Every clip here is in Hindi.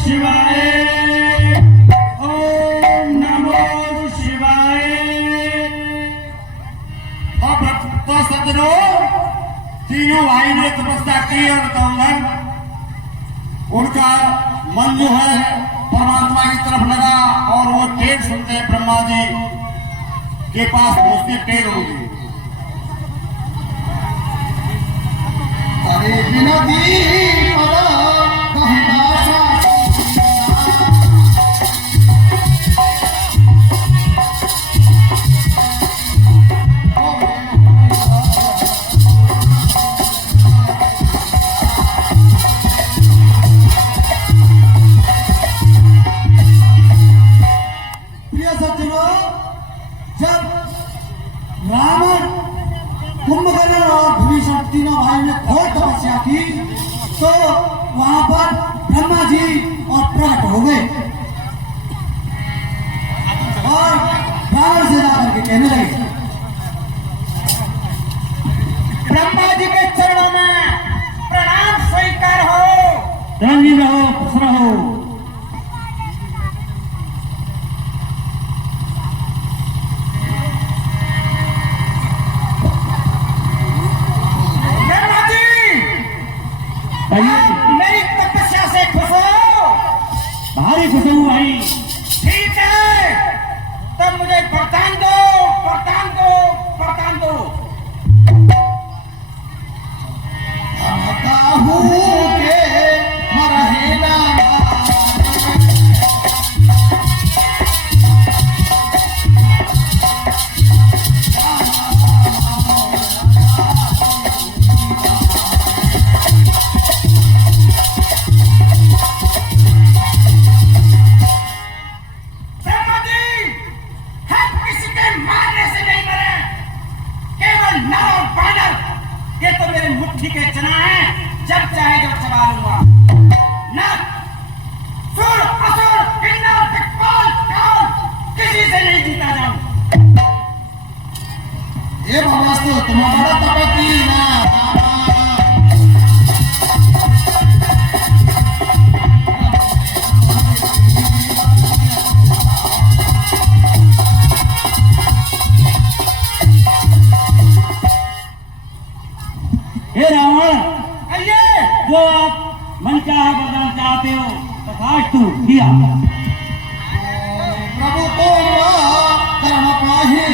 शिवाय। ओम नमो शिवाय। अब तो सज्जनों, तीनों भाई ने तपस्या की और कौन उनका मन जो है परमात्मा की तरफ लगा और वो टेर सुनते हैं ब्रह्मा जी के पास पहुंचते टेर होगी। अरे विनती कुंभकर्ण और भीषण तीनों भाई ने घोर तपस्या की तो वहां पर ब्रह्मा जी और प्रकट हो गए और रावण से जाकर के कहने लगे, ब्रह्मा जी के चरणों में प्रणाम स्वीकार हो। धन्य रहो, खुश रहो। मेरी तपस्या से खुश हो? भारी खुश हूँ भाई। ठीक है, तब मुझे वरदान दो, वरदान दो, वरदान दो। ये तो मेरे मुट्ठी के चना है, जब चाहे जब चबा लूंगा। नर, सुर, असुर, किन्नर, दिक्पाल, काल, किसी से नहीं जीता जाऊं। ये भगवान तुम्हारा तपति ना हे रावण, आइए। जो आप मन चाहे वरदान चाहते हो तथास्तु किया। प्रभु को कर्म पाहि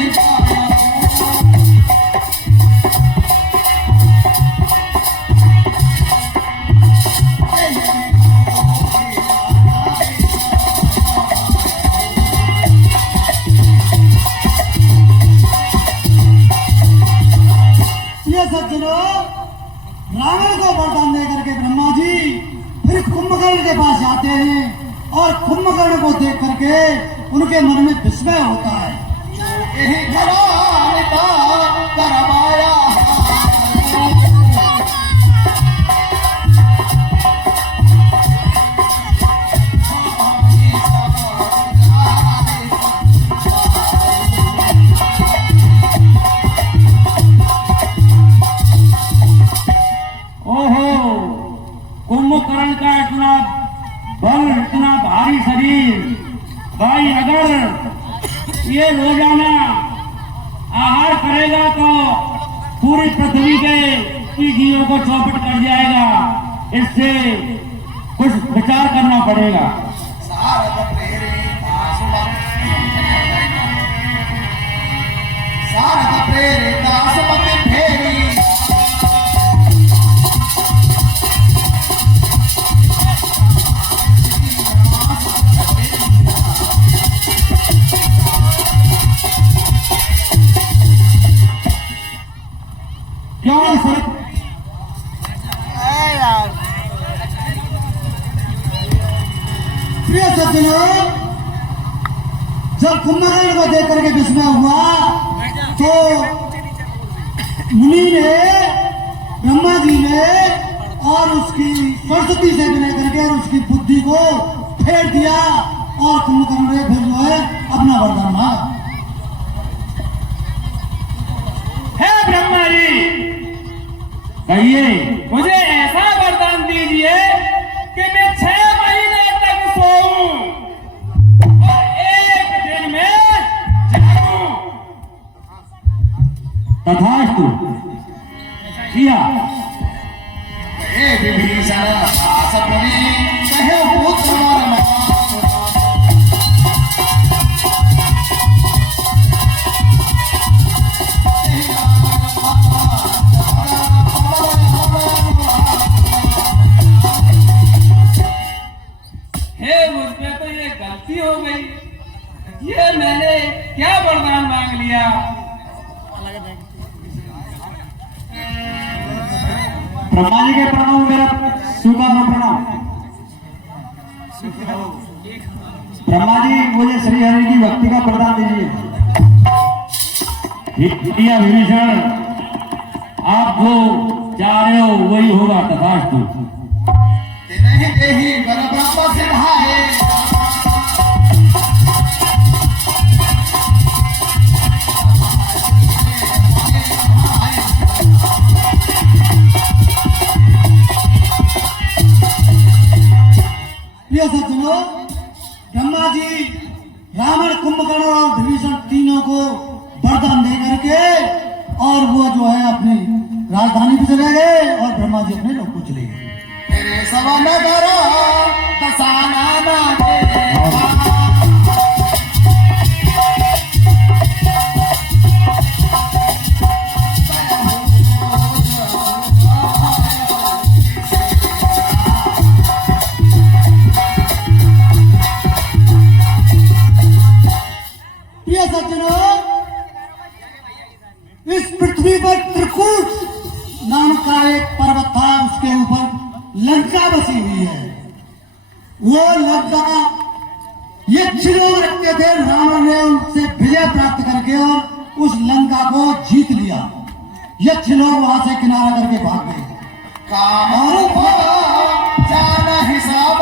रावण को वरदान देकर के ब्रह्मा जी फिर कुंभकर्ण के पास जाते हैं और कुंभकर्ण को देख करके उनके मन में विस्मय होता है। यही करवाया कुंभकर्ण का इतना बल, इतना भारी शरीर भाई, अगर ये रोजाना आहार करेगा तो पूरी पृथ्वी के जीवों को चौपट कर जाएगा। इससे कुछ विचार करना पड़ेगा। प्रिय सज्जनों, जब कुंभकर्ण को देख करके विस्मय हुआ तो मुनि ने, ब्रह्मा जी ने और उसकी सरस्वती से विनय करके और उसकी बुद्धि को फेर दिया और कुंभकर्ण ने फिर जो है अपना वरदान मांगा। हे ब्रह्मा जी, कहिए। मुझे ऐसा वरदान दीजिए कि मैं 6 महीने तक गलती हो गई। ये मैंने क्या वरदान मांग लिया। ब्रह्मा जी के प्रणाम, मेरा स्वीकार प्रणाम। ब्रह्मा जी मुझे श्री हरि की भक्ति का प्रदान दीजिए। विभीषण, आप जो चाह रहे हो वही होगा, तथास्तु। नहीं देही बर ब्रह्म से भाए प्रिय सज्जनों, ब्रह्मा जी रावण, कुंभकर्ण और विभीषण तीनों को वरदान दे करके और वो जो है अपनी राजधानी पे चले गए और ब्रह्मा जी अपने लोग को चले गए। तेरे सवन करो दसाना नागे। प्रिय सज्जनों, इस पृथ्वी पर त्रिकूट नाम का एक पर्वत था, उसके ऊपर लंका बसी हुई है। वो लंका यक्ष लोग रखते थे, रावण ने उनसे विजय प्राप्त करके और उस लंका को जीत लिया। यक्ष लोग वहां से किनारा करके भाग गए। जाना हिसाब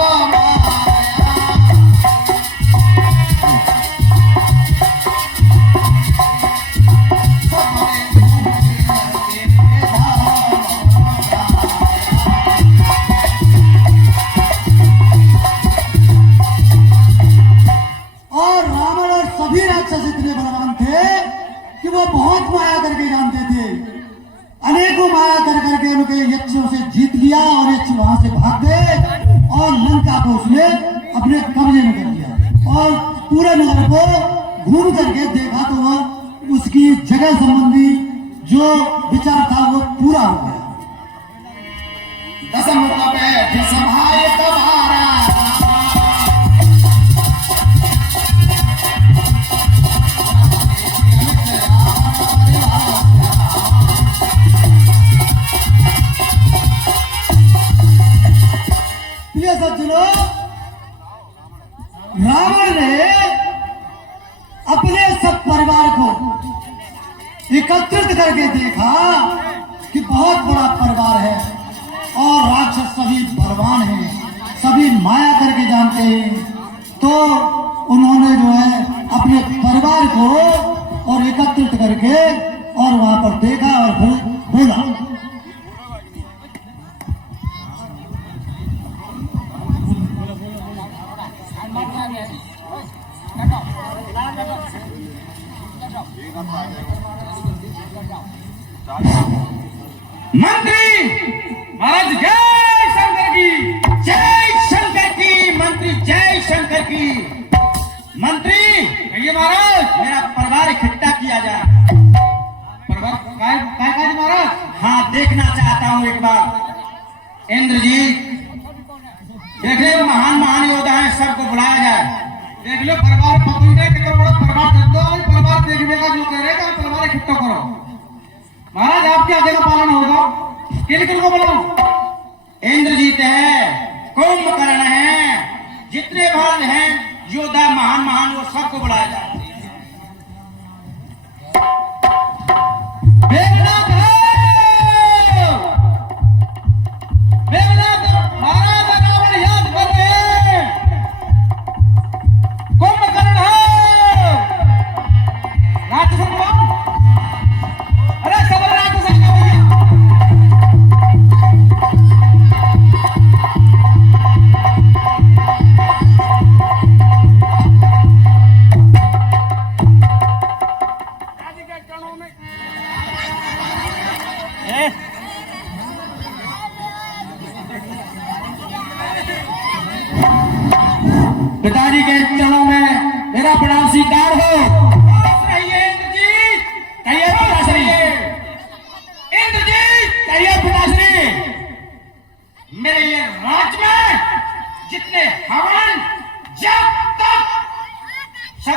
और रावण और सभी राक्षस इतने बलवान थे कि वो बहुत माया करके जानते थे। अनेकों माया कर करके उनके यक्षों से जीत लिया और यक्ष वहां से भाग गए और लंका को उसने अपने कब्जे में कर लिया और पूरे नगर को घूम करके देखा तो वह उसकी जगह संबंधी जो विचार था वो पूरा हो गया। दसम पे संभाए तुम्हारा। प्रिय सज्जनों, रावण ने अपने सब परिवार को एकत्रित करके देखा कि बहुत बड़ा परिवार है और राक्षस सभी बलवान हैं, सभी माया करके जानते हैं। तो उन्होंने जो है अपने परिवार को और एकत्रित करके और वहां पर देखा और फिर बोला। मंत्री महाराज, जय शंकर की, जय शंकर की। मंत्री जय शंकर की। मंत्री कहिए महाराज, मेरा परिवार इकट्ठा किया जाए। परिवार काय महाराज? हाँ, देखना चाहता हूँ एक बार। इंद्रजीत देख लो, महान महान योद्धा हैं, सबको बुलाया जाए। देख लो परिवार पकड़ने के तो बड़ा परिवार परिवार देखने का जो कह रहे हैं, परिवार इकट्ठा करो। महाराज आपके आगे का पालन होगा। किन किन को बुलाऊं? इंद्रजीत है, कुंभकर्ण है, जितने भाग हैं योद्धा महान महान, वो सबको बुलाया जाए। मेघनाथ है, मेघनाथ महाराज रावण याद कर रहे हैं। कुंभकर्ण है, राक्षस भगवान, अरे सब राक्षस है भैया। पिताजी के चरणों में मेरा प्रणाम स्वीकार हो। इंद्रजीत कहिए पिताश्री, इंद्रजीत कहिए पिताश्री, मेरे ये राज्य में जितने हवन जब तक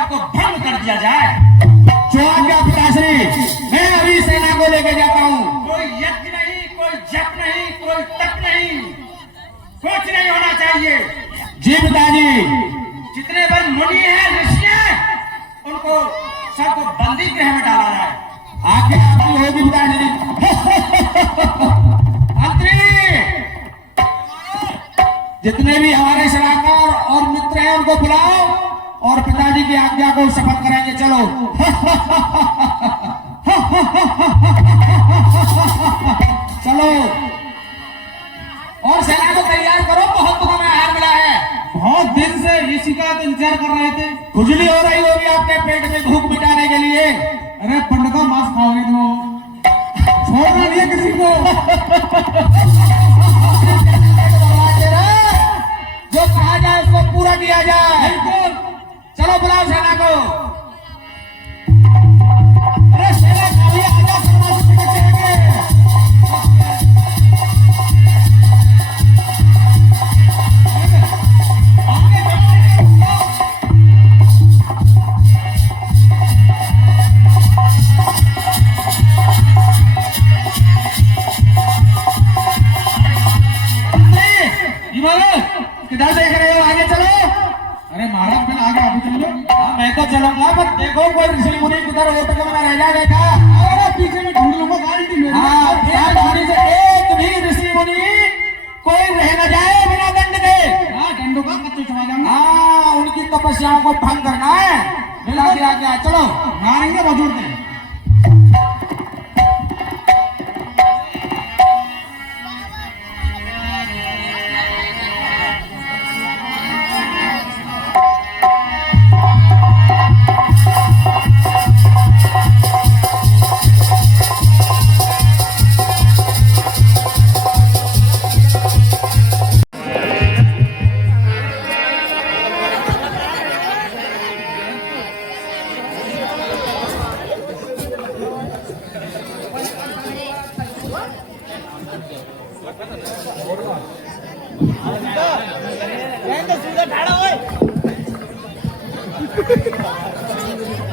को भंग कर दिया जाए। जो आज्ञा पिताश्री, मैं अभी सेना को लेके जाता हूँ। कोई यज्ञ नहीं, कोई जप नहीं, कोई तप नहीं, कुछ नहीं होना चाहिए। जी पिताजी। जितने पर मुनि हैं, ऋषि हैं, उनको सबको बंदी गृह में डाला जाए। आज्ञा आपकी होगी पिताश्री। मंत्री, जितने भी हमारे सलाहकार और मित्र हैं उनको बुलाओ और पिताजी की आज्ञा को शपथ कराएंगे। चलो। चलो और सेना को तैयार करो, बहुत तुम्हें आहार मिला है। बहुत दिन से इसी का इंतजार कर रहे थे। खुजली हो रही होगी आपके पेट में भूख मिटाने के लिए। अरे पंडिता मांस खाओगे तुम, छोड़ना नहीं है किसी को। जो कहा जाए उसको पूरा किया जाए। बिल्कुल। चलो बुलाओ सेना को। अरे सेना का भी आजा, शर्मा जी के चलेंगे। किधर देख रहे हो? आगे चलो। अरे महाराज पहले आगे अभी चल लो। हाँ, मैं तो चलूंगा, पर देखो कोई ऋषि मुनि किधर ओट के बिना रह जाएगा। अरे पीछे में ढूंढ लूंगा, गाड़ी मेरी। हाँ, ध्यान रखने से एक भी ऋषि मुनि कोई रह न जाए बिना दंड के। हाँ, डंडों का कच्चे छुपा जाऊंगा। हाँ, उनकी तपस्याओं को भंग करना है। मिला दिया गया। चलो मारेंगे बजूर के।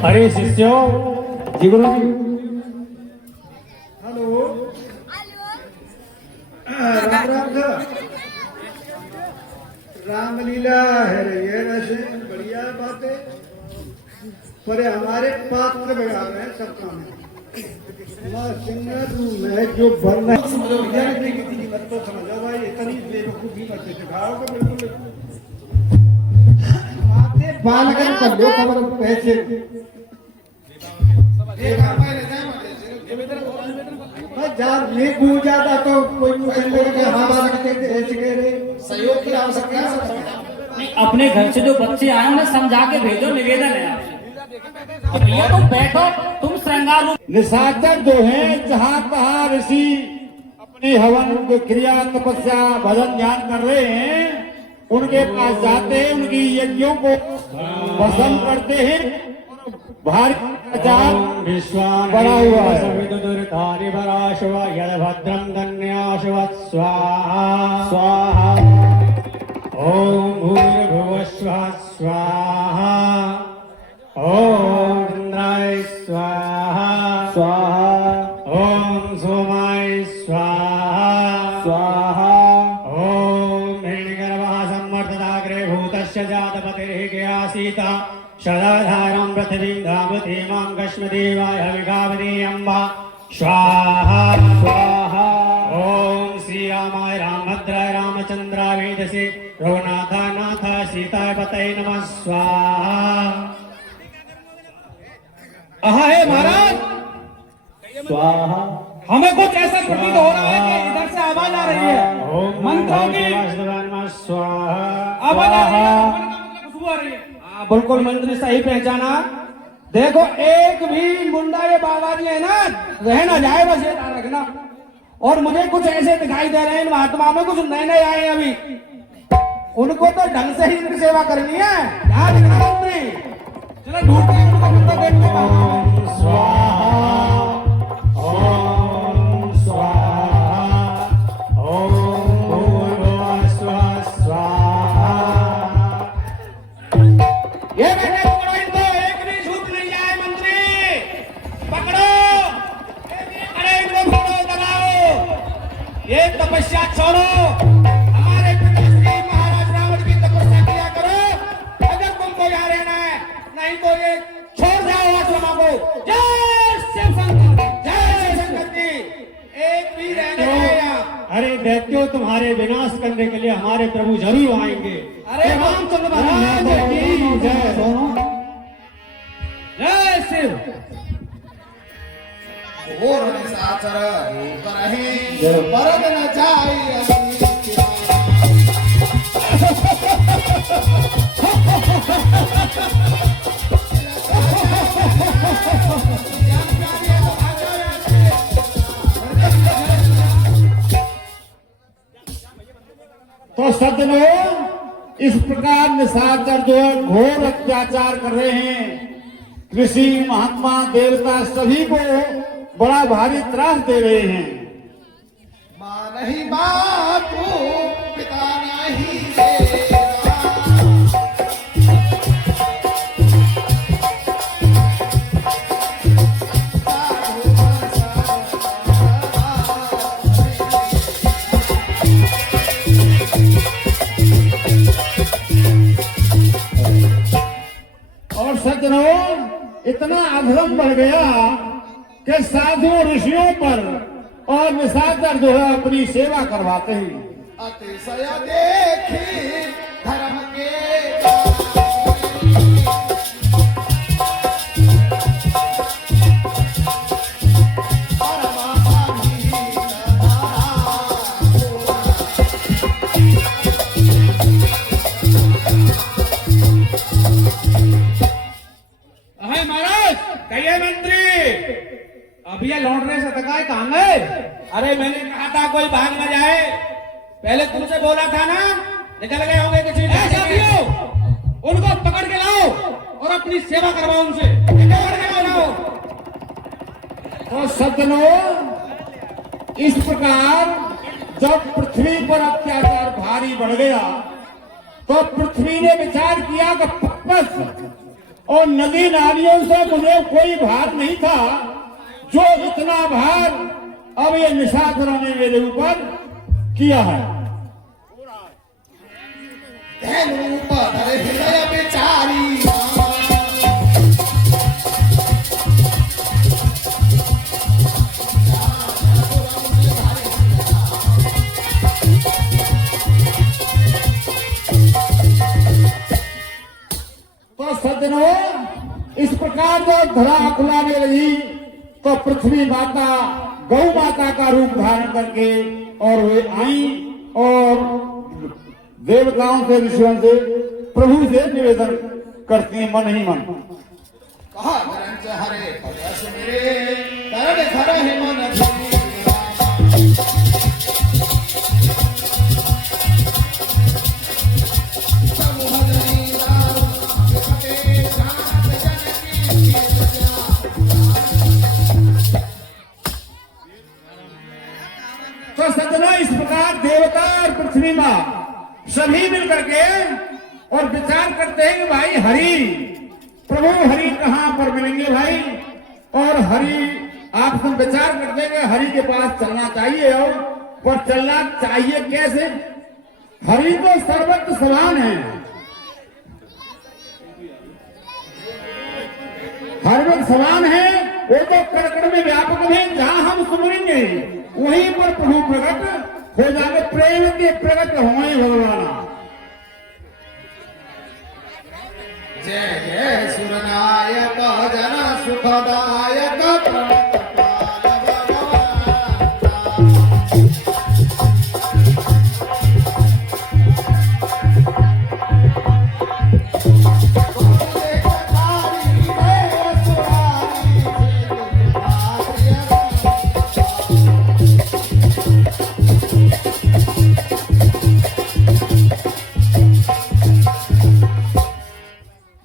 अरे शिष्यो, जी गुरु जी। हेलो। राम राम सर। रामलीला है ये वैसे बढ़िया बात है, पर हमारे पात्र बिगाड़ रहे हैं सबका में। सिंगर में जो बनना है मत तो समझो भाई, इतनी बेवकूफी मत दिखाओगे। बिल्कुल बालगन कर लो खबर पैसे। जब मैं पूछ जाता तो कोई सहयोग की आवश्यकता है। अपने घर से जो बच्चे आए उन्हें समझा के भेजो, निवेदन है आपसे। तो भैया तुम बैठो, तुम श्रृंगार रूप। निशाचर जो है जहाँ तहाँ ऋषि अपनी हवन क्रिया तपस्या भजन ध्यान कर रहे हैं, उनके पास जाते हैं, उनकी यज्ञों को पसंद करते हैं। भारी प्रचार बड़ा हुआ है। भद्रम धन्याशवत् स्वाहा स्वाहा। ओम भूर्भुवः स्वः स्वाहा। ओम इंद्राय स्वाहा स्वाहा। ओम सोमाय स्वाहा स्वाहा। ओम हिरण्यगर्भः सम्वर्धताग्रे भूतस्य जातपतिर्हि सीता सदाधारं पृथिवीं धावतीमां कश्मदेवाय हविकावती अम्बा स्वाहा स्वाहा। ओम श्री रामाय रामभद्राय रामचंद्राय वेदसे रघुनाथाय नाथाय सीताय पतये नमः स्वाहा। है महाराज, स्वाहा। हमें कुछ ऐसा प्रतीत हो रहा है कि इधर से आवाज आ रही है मंत्रों की। स्वाहा आवाज आ रही है, खुशबू आ रही है। बिल्कुल मंत्री सही पहचाना। देखो एक भी मुंडा ये बाबा जी है ना, रह ना जाए बस ये ध्यान रखना। और मुझे कुछ ऐसे दिखाई दे रहे हैं महात्मा में, कुछ नए नए आए हैं अभी, उनको तो ढंग से ही इनकी सेवा करनी है। ध्यान रखना मंत्री। चलो ढूंढते हैं उनको, कुत्ता देखते हैं। स्वाहा। ओम स्वाहा। ओम भूर्भुवः स्वः स्वाहा। ये मैंने पकड़ा इनको, एक तुम्हारे विनाश करने के लिए हमारे प्रभु जरूर आएंगे। अरे रामचंद्र महाराज की जय। जय शिव। घोर निशाचर करहि परम न जाई तो सज्जनों, इस प्रकार निशाचर जो है घोर अत्याचार कर रहे हैं। ऋषि महात्मा देवता सभी को बड़ा भारी त्रास दे रहे हैं। मां नहीं बापू पिता नहीं देवा। और सज्जनों, इतना अधर्म बढ़ गया कि साधुओं ऋषियों पर और निशाचर जो है अपनी सेवा करवाते हैं। अतिशय देखी धर्म के अहे महाराज, कहिए मंत्री, अभी ये लौट रहे सतकाए कहां गए? अरे मैंने कहा था कोई भाग न जाए। पहले तुमसे बोला था ना, निकल गए होंगे किसी। साथियों, उनको पकड़ के लाओ और अपनी सेवा करवाओ उनसे। पकड़ के लाओ। तो सज्जनों, इस प्रकार जब पृथ्वी पर अत्याचार भारी बढ़ गया तो पृथ्वी ने विचार किया कि बस और नदी नालियों से मुझे कोई भार नहीं था, जो इतना भार अब ये निशाचरों ने मेरे ऊपर किया है। धनु पधर हृदय बेचारी तो सज्जनों, इस प्रकार जब धरा खुलाने लगी तो पृथ्वी माता गौ माता का रूप धारण करके और वे आई और देवताओं से ऋषियों से प्रभु से निवेदन करती हैं मन ही मन। कहा ग्रंथ हरे पदस मेरे करण धर है मन धीरे। तो सज्जनों, इस प्रकार देवता और पृथ्वी मां सभी मिलकर के और विचार करते हैं कि भाई हरि, प्रभु हरि कहां पर मिलेंगे भाई। और हरि आपस में विचार करते हैं कि हरि के पास चलना चाहिए, और पर चलना चाहिए कैसे? हरि तो सर्वत्र समान है, हर वक्त समान है। वो तो कण में व्यापक है। जहां हम सुमरेंगे वहीं पर प्रभु प्रकट हो जाए। प्रेम के प्रकट होए भगवान। जय जय सुरनायक जन सुखदायक प्रणत प्राण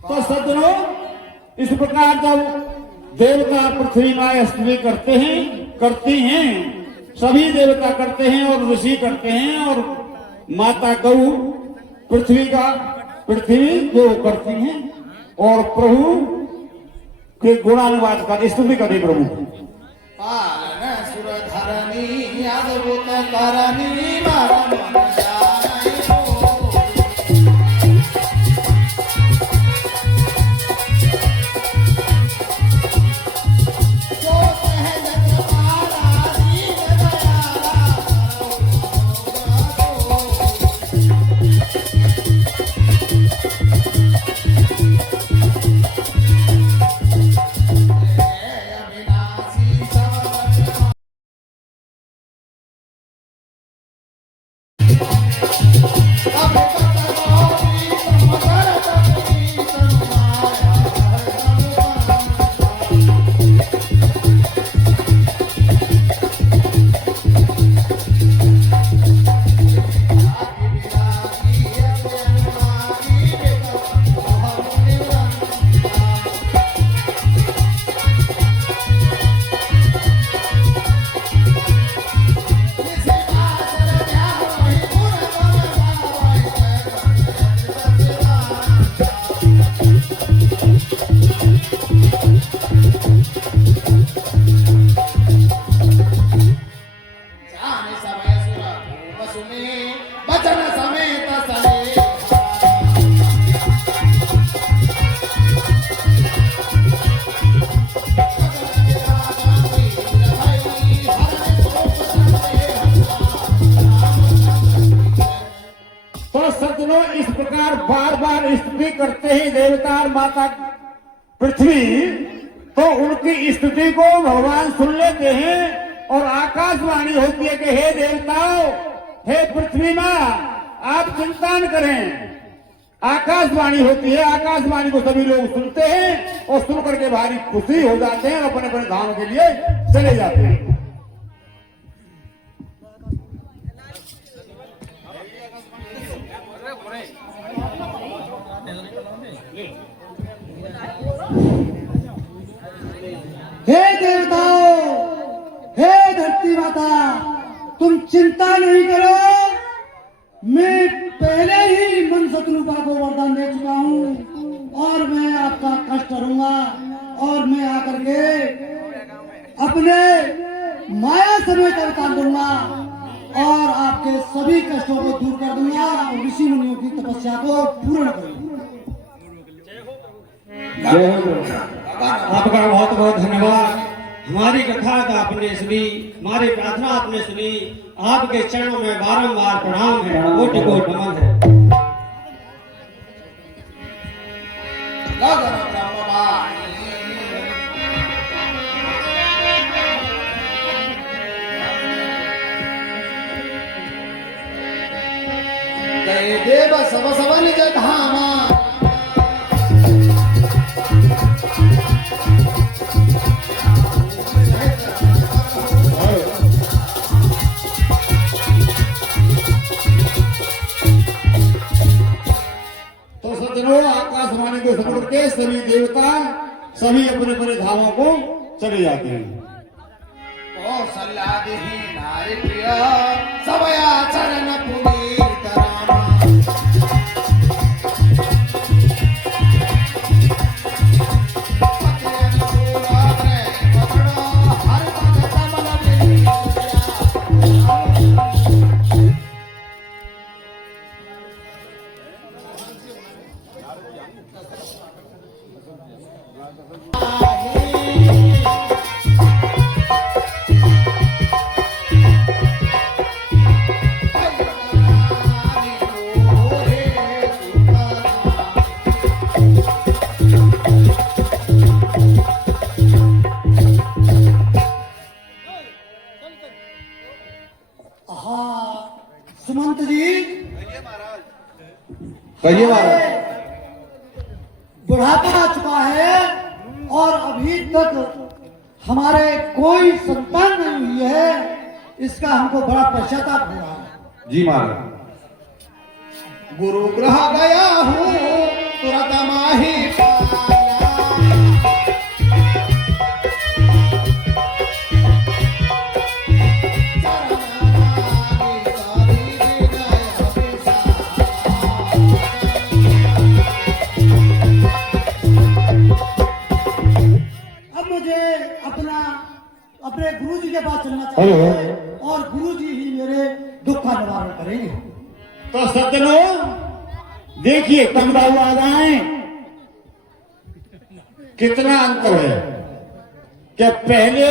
तो सज्जनों, इस प्रकार जब देवता पृथ्वी माँ स्तुति करती हैं, सभी देवता करते हैं और ऋषि करते हैं और माता गौ पृथ्वी जो करती हैं और प्रभु के गुणानुवाद का स्तुति करे प्रभु। पालन सुर धरणी अद्भुत करणी मरम इस प्रकार बार बार स्तुति करते ही देवता और माता पृथ्वी, तो उनकी स्तुति को भगवान सुन लेते हैं और आकाशवाणी होती है कि हे देवताओं, हे पृथ्वी माँ, आप चिंता न करें। आकाशवाणी होती है, आकाशवाणी को सभी लोग सुनते हैं और सुन करके भारी खुशी हो जाते हैं और अपने अपने धाम के लिए चले जाते हैं। हे देवताओं, हे धरती माता, तुम चिंता नहीं करो। मैं पहले ही मन शत्रुपा को वरदान दे चुका हूँ और मैं आपका कष्ट करूंगा और मैं आकर के अपने माया समेत अवतार दूंगा और आपके सभी कष्टों को दूर कर दूंगा और ऋषि मुनियों की तपस्या को पूर्ण करूंगा। आपका बहुत बहुत धन्यवाद। हमारी कथा का आपने सुनी, हमारी प्रार्थना आपने सुनी। आपके चरणों में बारंबार प्रणाम है, कोटि कोटि नमन है। देव सब सब निज धामा आकाशवाणी को सुन करके सभी देवता सभी अपने अपने धामों को चले जाते हैं। नारी प्रिय सबया चरण पुनीत रामा। सुमंत जी, कहिए महाराज। बुढ़ापा आ चुका है और अभी तक हमारे कोई संतान नहीं हुई है, इसका हमको बड़ा पश्चाताप हो रहा है। जी महाराज। गुरु ग्रह गया हूँ तुरंत माही अपने गुरु जी के पास चलना चाहिए और गुरु जी ही मेरे दुख का निवारण करेंगे। तो सज्जनों देखिए, कमदाऊ आ जाए कितना अंतर है। क्या पहले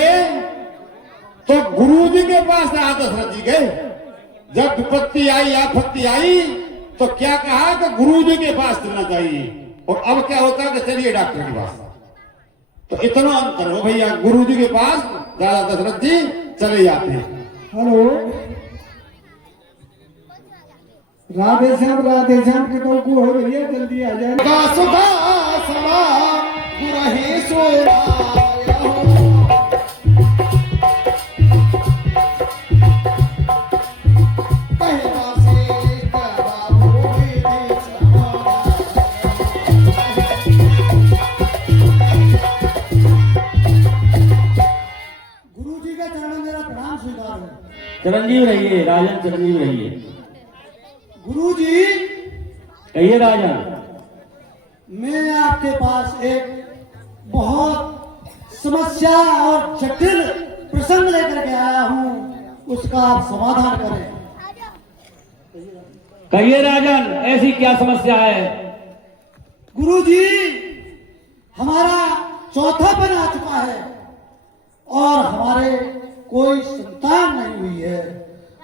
तो गुरु जी के पास आया दशरथ जी गए, जब विपत्ति आई आपत्ति आई तो क्या कहा कि गुरुजी के पास चलना चाहिए, और अब क्या होता है कि चलिए डॉक्टर के पास। तो इतना अंतर हो भैया, गुरुजी के पास राजा दशरथ जी चले जाते हैं। हेलो, राधे श्याम के तो को हो भैया, जल्दी आ जाए। सुधा समा गुरहे सोया गुरुजी का चरण मेरा प्रणाम स्वीकार है। चिरंजीव रहिए राजन, चिरंजीव रहिए। गुरुजी, कहिए राजन। मैं आपके पास एक बहुत समस्या और जटिल प्रसंग लेकर के आया हूं, उसका आप समाधान करें। कहिए राजन, ऐसी क्या समस्या है? गुरुजी, हमारा चौथापन आ चुका है और हमारे कोई संतान नहीं हुई है।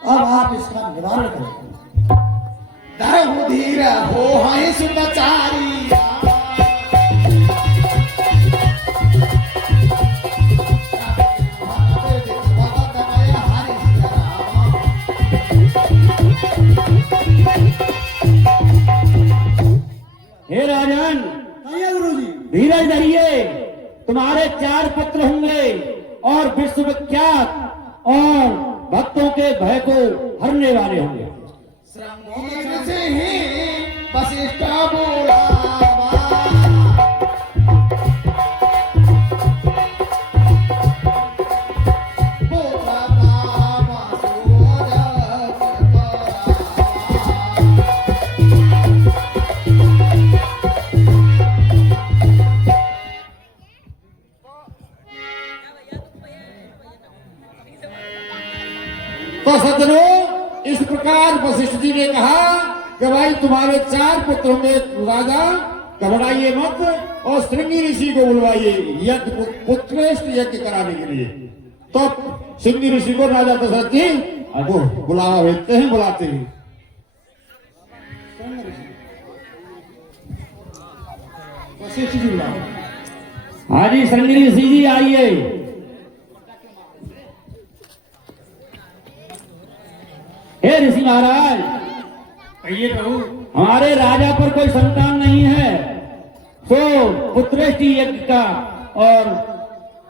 अब आप इसका निवारण करें। दरहु धीर हो है सुंदचारी हे राजन, कहिए गुरुजी। धीरज धरिए। तुम्हारे 4 पुत्र होंगे और विश्वविख्यात और भक्तों के भय को हरने वाले होंगे। श्रमोदन से ही वशिष्ठ बोलावा पुत्र नाम सूरज तो सज्जनों, इस प्रकार वशिष्ठ जी ने कहा कि भाई तुम्हारे 4 पुत्र होंगे राजा, घबराइए मत और श्रृंगी ऋषि को बुलवाइए यज्ञ, पुत्रेष्ठ यज्ञ कराने के लिए। तो श्रृंगी ऋषि को राजा दशरथ जी वो बुलावा भेजते हैं, बुलाते हैं। वशिष्ठ जी बुलाओ। हाँ जी, श्रृंगी ऋषि जी आइए। हे ऋषि महाराज, कहिए प्रभु। हमारे राजा पर कोई संतान नहीं है, तो पुत्रेष्टि यज्ञ का और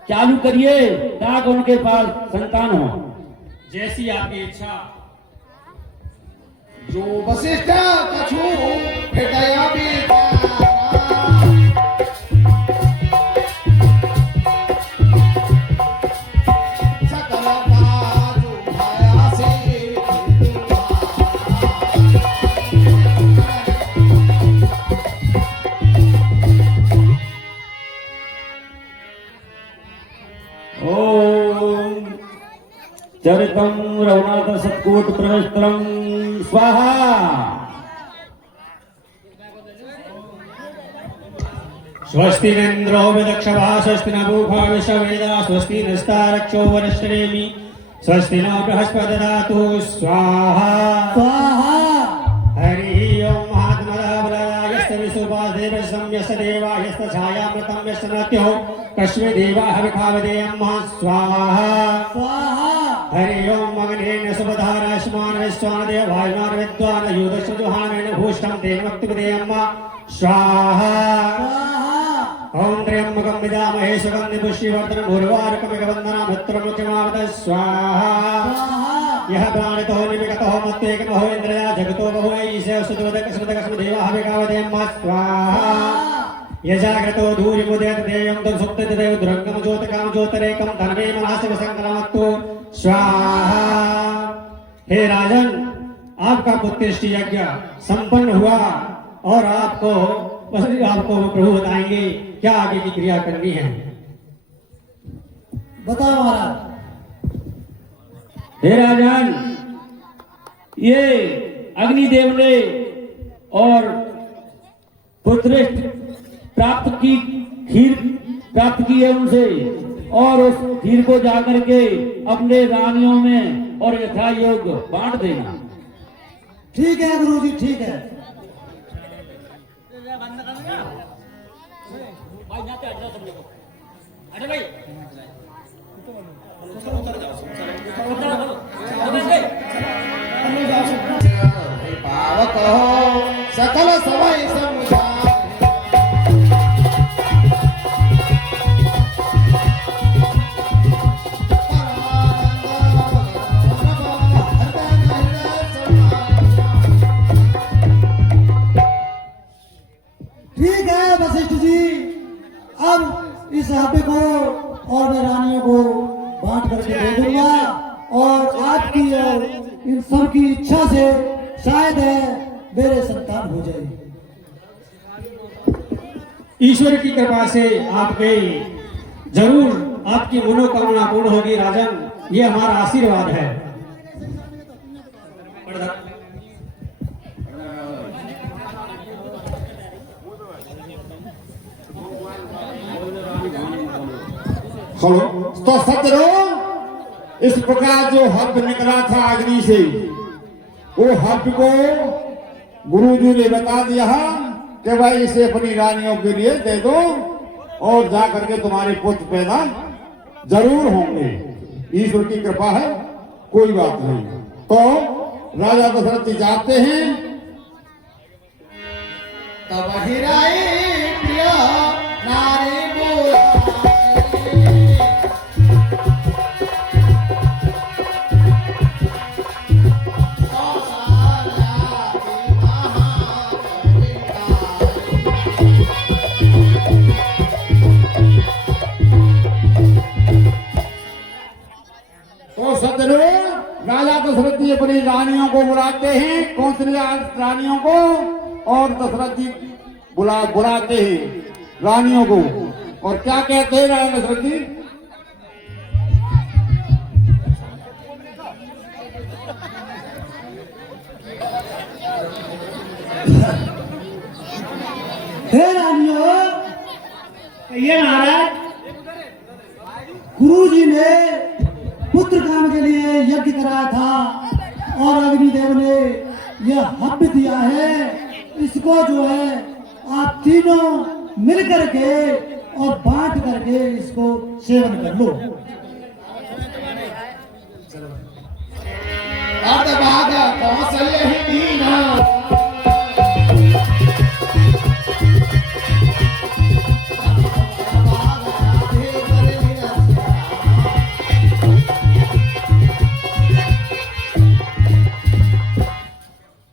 चालू करिए ताकि उनके पास संतान हो। जैसी आपकी इच्छा। जो वशिष्ठ कछु हृदय विचारा सकल काजु भया से ओम चरितम रघुनाथ सत्कोट प्रवेशत्रम स्वाहा। स्वस्ति इन्द्रो विदक्षवा स्वस्ति न भूभा विश्ववेदा स्वस्ति नस्तारक्षो वनश्रेमी स्वस्ति नो बृहस्पति ददातु स्वाहा। स्वाहा। हरि ओम महात्मदा बलराजस्य विष्णुपादेव सम्यस्य देवायस्य छायामृतं यस्य नत्यो कश्मे देवा हविखावदेयं स्वाहा। स्वाहा। हरि ओम अग्नेन सुबधाराश्मान विश्वान देवायमान विद्वान युधस्य जुहानेन भूष्टं तेन वक्तिपदेयं स्वाहा। ओम त्र्यंबकं विदामहे सुगंधि पुष्टिवर्धनं उर्वारुकमिकवन्दनं मित्रमुख्यमावत स्वाहा। यह प्राणितो निमिगतो मत्तेकमहो इन्द्रया जगतो बहु ईशे सुदवदकस्मदकस्म देवा हविकावदेयं स्वाहा। यजाग्रतो धूरिमुदेत देयं तु सुप्तित देव दुरंगम ज्योतिकाम ज्योतिरेकम धर्मे मनस्य विसंकलमत्तु स्वाहा। हे राजन, आपका पुत्रेष्टि यज्ञ संपन्न हुआ और आपको प्रभु बताएंगे क्या आगे की क्रिया करनी है। बताओ महाराज। हे राजन, ये अग्निदेव ने और पुत्रेष्ठ प्राप्त की खीर प्राप्त की है उनसे, और उस खीर को जाकर के अपने रानियों में और यथा योग बांट देना। ठीक है गुरुजी, ठीक है। पावक हो सकल समय समुदाय ठीक है वशिष्ठ जी, अब इस हब्बे को और मैं रानियों को बांट करके दे दूंगा और आपकी और इन सब की इच्छा से शायद है मेरे संतान हो जाए। ईश्वर की कृपा से आपके जरूर आपकी मनोकामना पूर्ण होगी राजन, ये हमारा आशीर्वाद है। हेलो तो सत्रो इस प्रकार जो हब निकला था अग्नि से, वो हब को गुरुजी ने बता दिया कि भाई इसे अपनी रानियों के लिए दे दो और जा करके तुम्हारे पुत्र पैदा जरूर होंगे। ईश्वर की कृपा है, कोई बात नहीं। तो राजा दशरथ जी जाते हैं। तब हिराए प्रिय नारी राजा दशरथ जी अपनी रानियों को बुलाते हैं। कौन सी रानियों को? और दशरथ जी बुलाते हैं रानियों को। और क्या कहते हैं राजा दशरथ जी? हे रानियों, ये महाराज, गुरुजी ने पुत्र काम के लिए यज्ञ कराया था और अग्निदेव ने यह हब दिया है। इसको जो है आप तीनों मिल करके और बांट करके इसको सेवन कर लो। कौशल्य ही दीना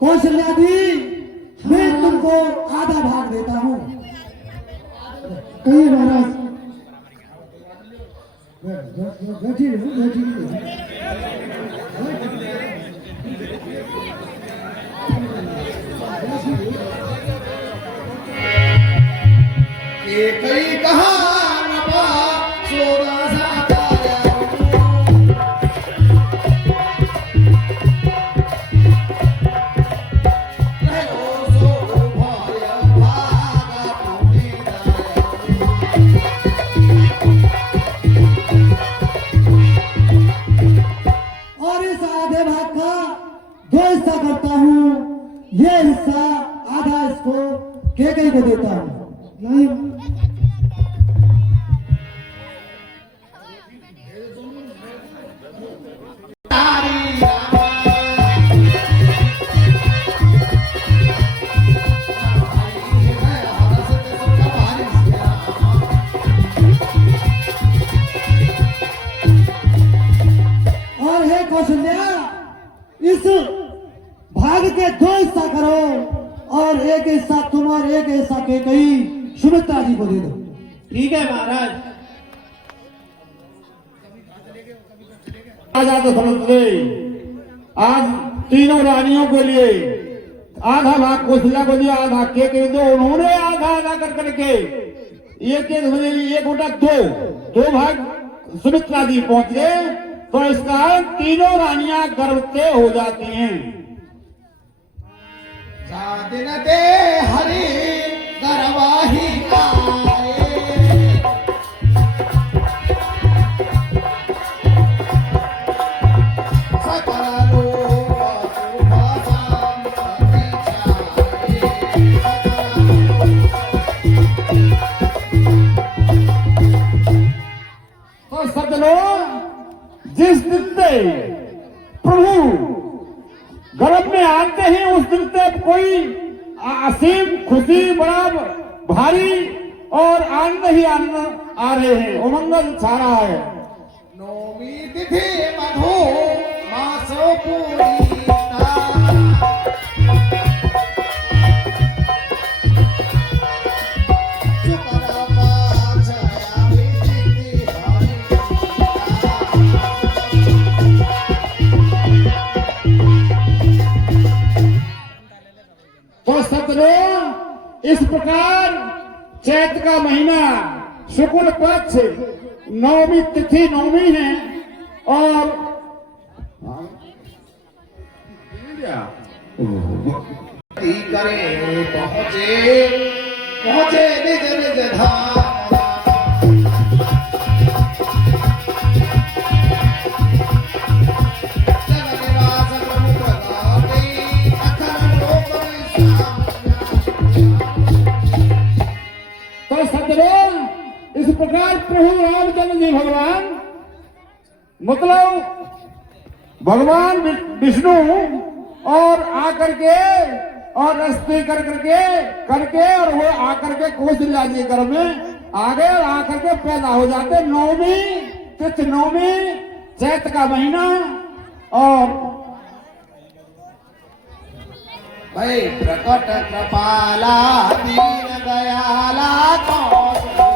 कौशल्यादि, मैं तुमको आधा भाग देता हूँ। कहीं महाराज कई कहा और इस आधे भाग का 2 हिस्सा करता हूँ। ये हिस्सा आधा इसको केकई को देता हूँ। नहीं और हे कौशल्या, इस भाग के 2 हिस्सा करो और एक हिस्सा तुम और एक हिस्सा केकई सुमित्रा जी को दे दो। ठीक है महाराज। राजा दशरथ ने आज तीनों रानियों के लिए आधा भाग कौशल्या को दिया, आधा के दो। उन्होंने आधा आधा कर करके एक उठा 2 भाग सुमित्रा जी पहुंच गए। तो इसका तीनों रानियां गर्भवती हो जाती हैं। दिन दे हरि गर्वाही प्रभु गर्भ में आते हैं उस दिन से कोई असीम खुशी बड़ा भारी और आनंद ही आनंद आ रहे हैं, उमंगल छा रहा है। नौमी तिथि मधु मासो पूरीता तो सतलोक इस प्रकार चैत का महीना शुक्ल पक्ष नौमी तिथि नौमी है और करे पहुंचे पहुंचे निज निज धाम तो सतलोक इस प्रकार प्रभु रामचंद्र जी भगवान मतलब भगवान विष्णु और आकर के और रस्ते करके और वो आकर के कौशल्या जी घर में आगे और आकर के पैदा हो जाते। नौमी तिथि नौमी चैत का महीना और भाई प्रकट कृपाला दीन दयाला कौशल्या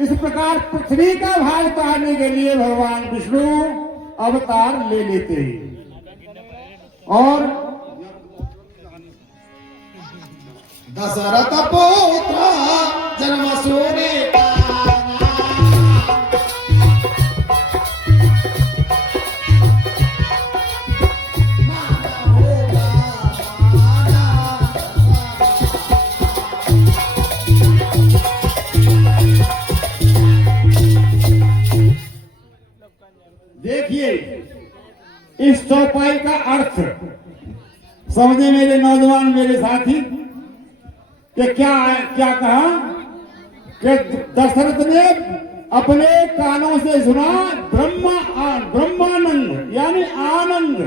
इस प्रकार पृथ्वी का भार उतारने के लिए भगवान विष्णु अवतार ले लेते हैं। और दशरथ पुत्र जन्म सोने देखिए इस चौपाई का अर्थ समझे मेरे नौजवान, मेरे साथी, कि क्या क्या कहा कि दशरथ ने अपने कानों से सुना ब्रह्मानंद यानी आनंद।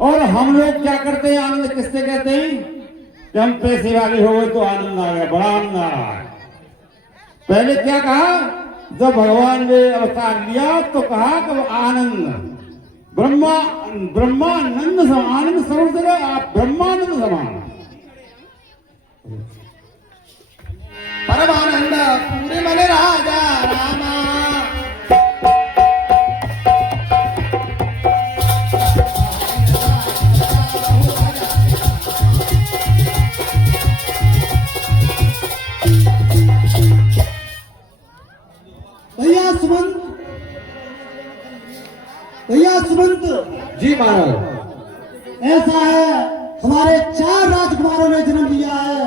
और हम लोग क्या करते हैं, आनंद किससे कहते हैं कि हम पैसे वाले हो गए तो आनंद आ गया, बड़ा आनंद आ रहा है। पहले क्या कहा, जब भगवान ने अवतार लिया तो कहा कि आनंद ब्रह्मानंद आनंद समझ गए आप, ब्रह्मानंद समान। परमानंद पूरे मन राजा रामा। भैया सुमंत जी महाराज। ऐसा है, हमारे 4 राजकुमारों ने जन्म लिया है,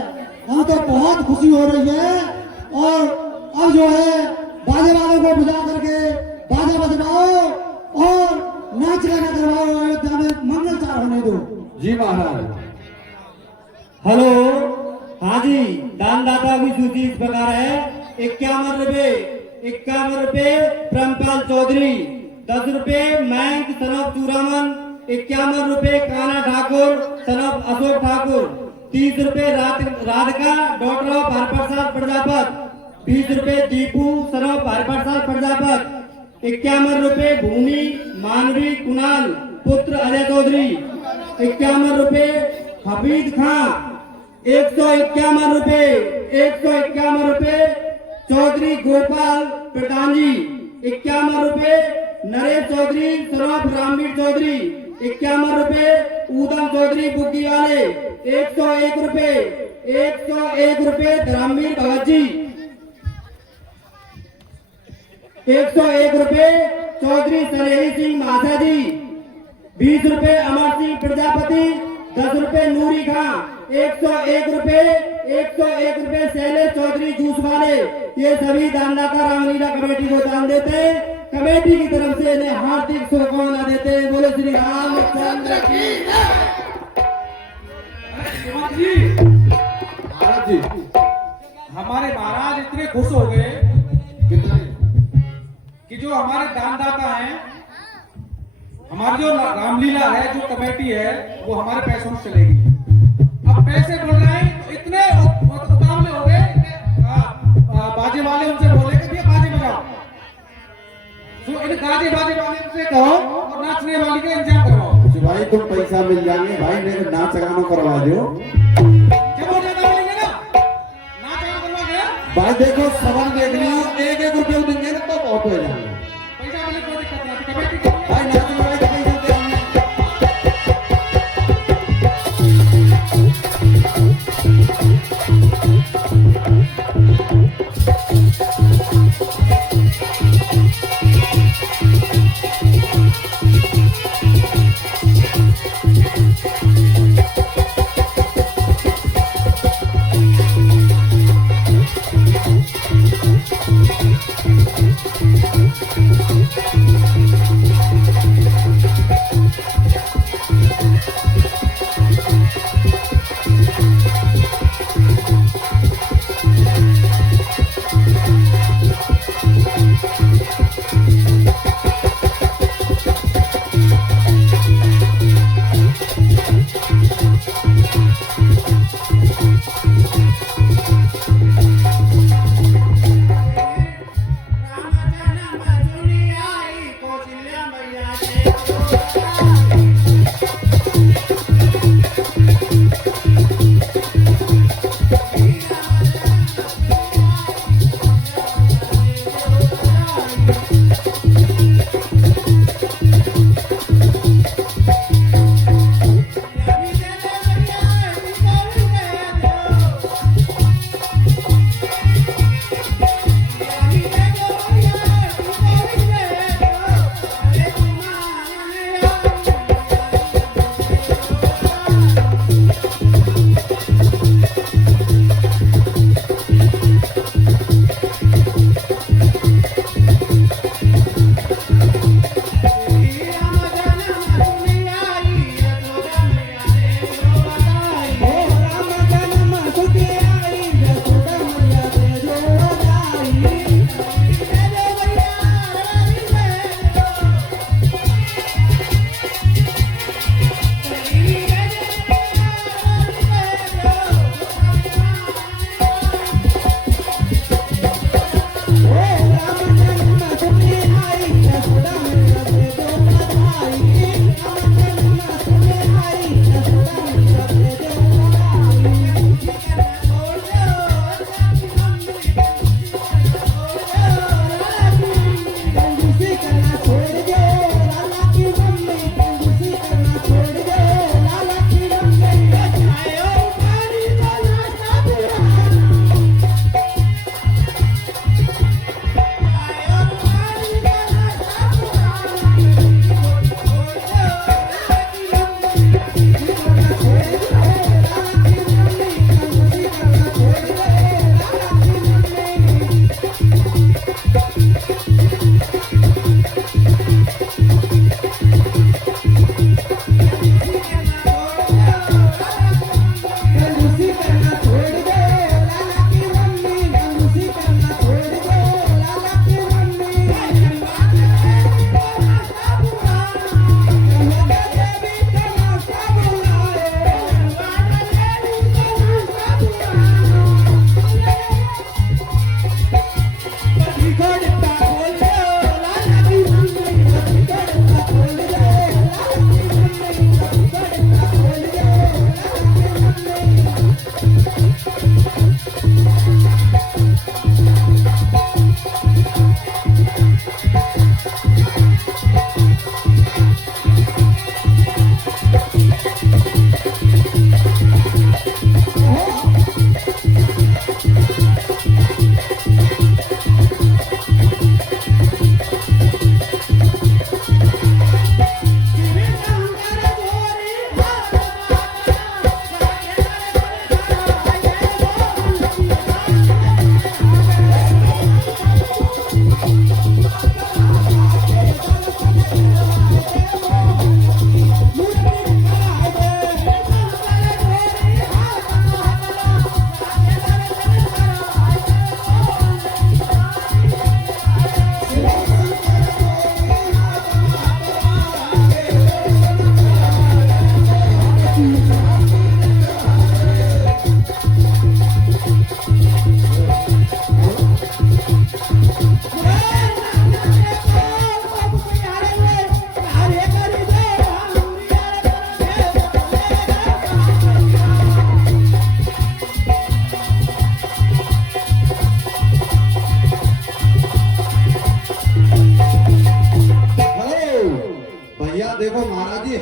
हमें तो बहुत खुशी हो रही है। और अब जो है बाजे वालों को बुझा करके बाजा बजवाओ और नाच गाना करवाओ, अयोध्या में मंगलचार होने दो। जी महाराज। हेलो, हाँ जी, दानदाता की सूची इस प्रकार है। 51 रुपए ब्रह्मपाल चौधरी, 10 रुपए मयंक सनफ चूरामन, 51 रुपए काना ठाकुर सनफ अशोक ठाकुर, 30 रुपए राधिका डॉक्टर ऑफ हरप्रसाद प्रजापत, 20 रुपए दीपू सनफ हरप्रसाद प्रजापत, 51 रुपए भूमि मानवी कुणाल पुत्र अजय चौधरी, 51 रुपए हफीज खां, 151 रुपए चौधरी गोपाल प्रधानजी, 51 रुपए नरेश चौधरी सनफ रामवीर चौधरी, 51 रुपए ऊधम चौधरी बुग्गी वाले, 101 रुपए धर्मवीर भगत जी, 101 रुपए चौधरी सनेही सिंह माथा जी, 20 रुपए अमर सिंह प्रजापति, 10 रुपए नूरी खां, 101 रुपए शैलेश चौधरी जूस वाले। ये सभी दानदाता रामलीला कमेटी को दान देते हैं। कमेटी की तरफ से इन्हें हार्दिक शुभकामना देते हैं। बोले श्री रामचंद्र की महाराज जी, हमारे महाराज इतने खुश हो गए कि जो हमारे दानदाता हैं, हमारी जो रामलीला है, जो कमेटी है, वो हमारे पैसों से चलेगी। अब पैसे बोल रहे हैं तो इतने उतावले हो गए, बाजे वाले उनसे बोले कि भैया बाजे बजाओ, तो इन गाजे बाजे वाले से कहो और नाचने वाली का इंतजाम करवाओ। भाई तुम पैसा मिल जाएंगे भाई, मेरे नाच गाना करवा दो। क्या बहुत ज्यादा बोलेंगे ना, नाच गाना करवा के भाई देखो सवाल देख लिया, 1-1 रुपये देंगे ना तो बहुत हो जाएंगे। पैसा वाले कोई दिक्कत नहीं, कमेटी की भाई नाचने वाले को पैसा देंगे।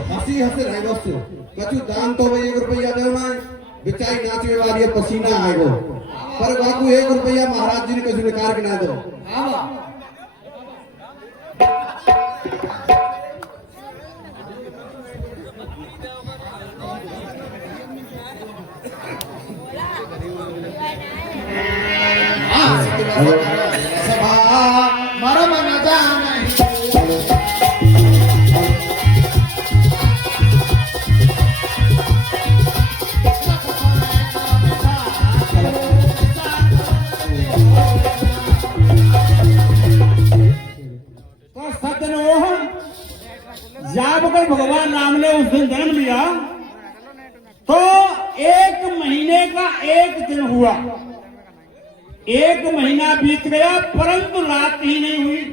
हंसी हंसे रहे बस कछु दान तो भाई 1 रुपया दे ना बेचारी नाचने वाली है पसीना आएगो पर बाकू 1 रुपया महाराज जी ने कछु निकाल के ना दो मरम न जाने जब अगर भगवान राम ने उस दिन जन्म लिया तो 1 महीने का 1 दिन हुआ 1 महीना बीत गया परंतु रात ही नहीं हुई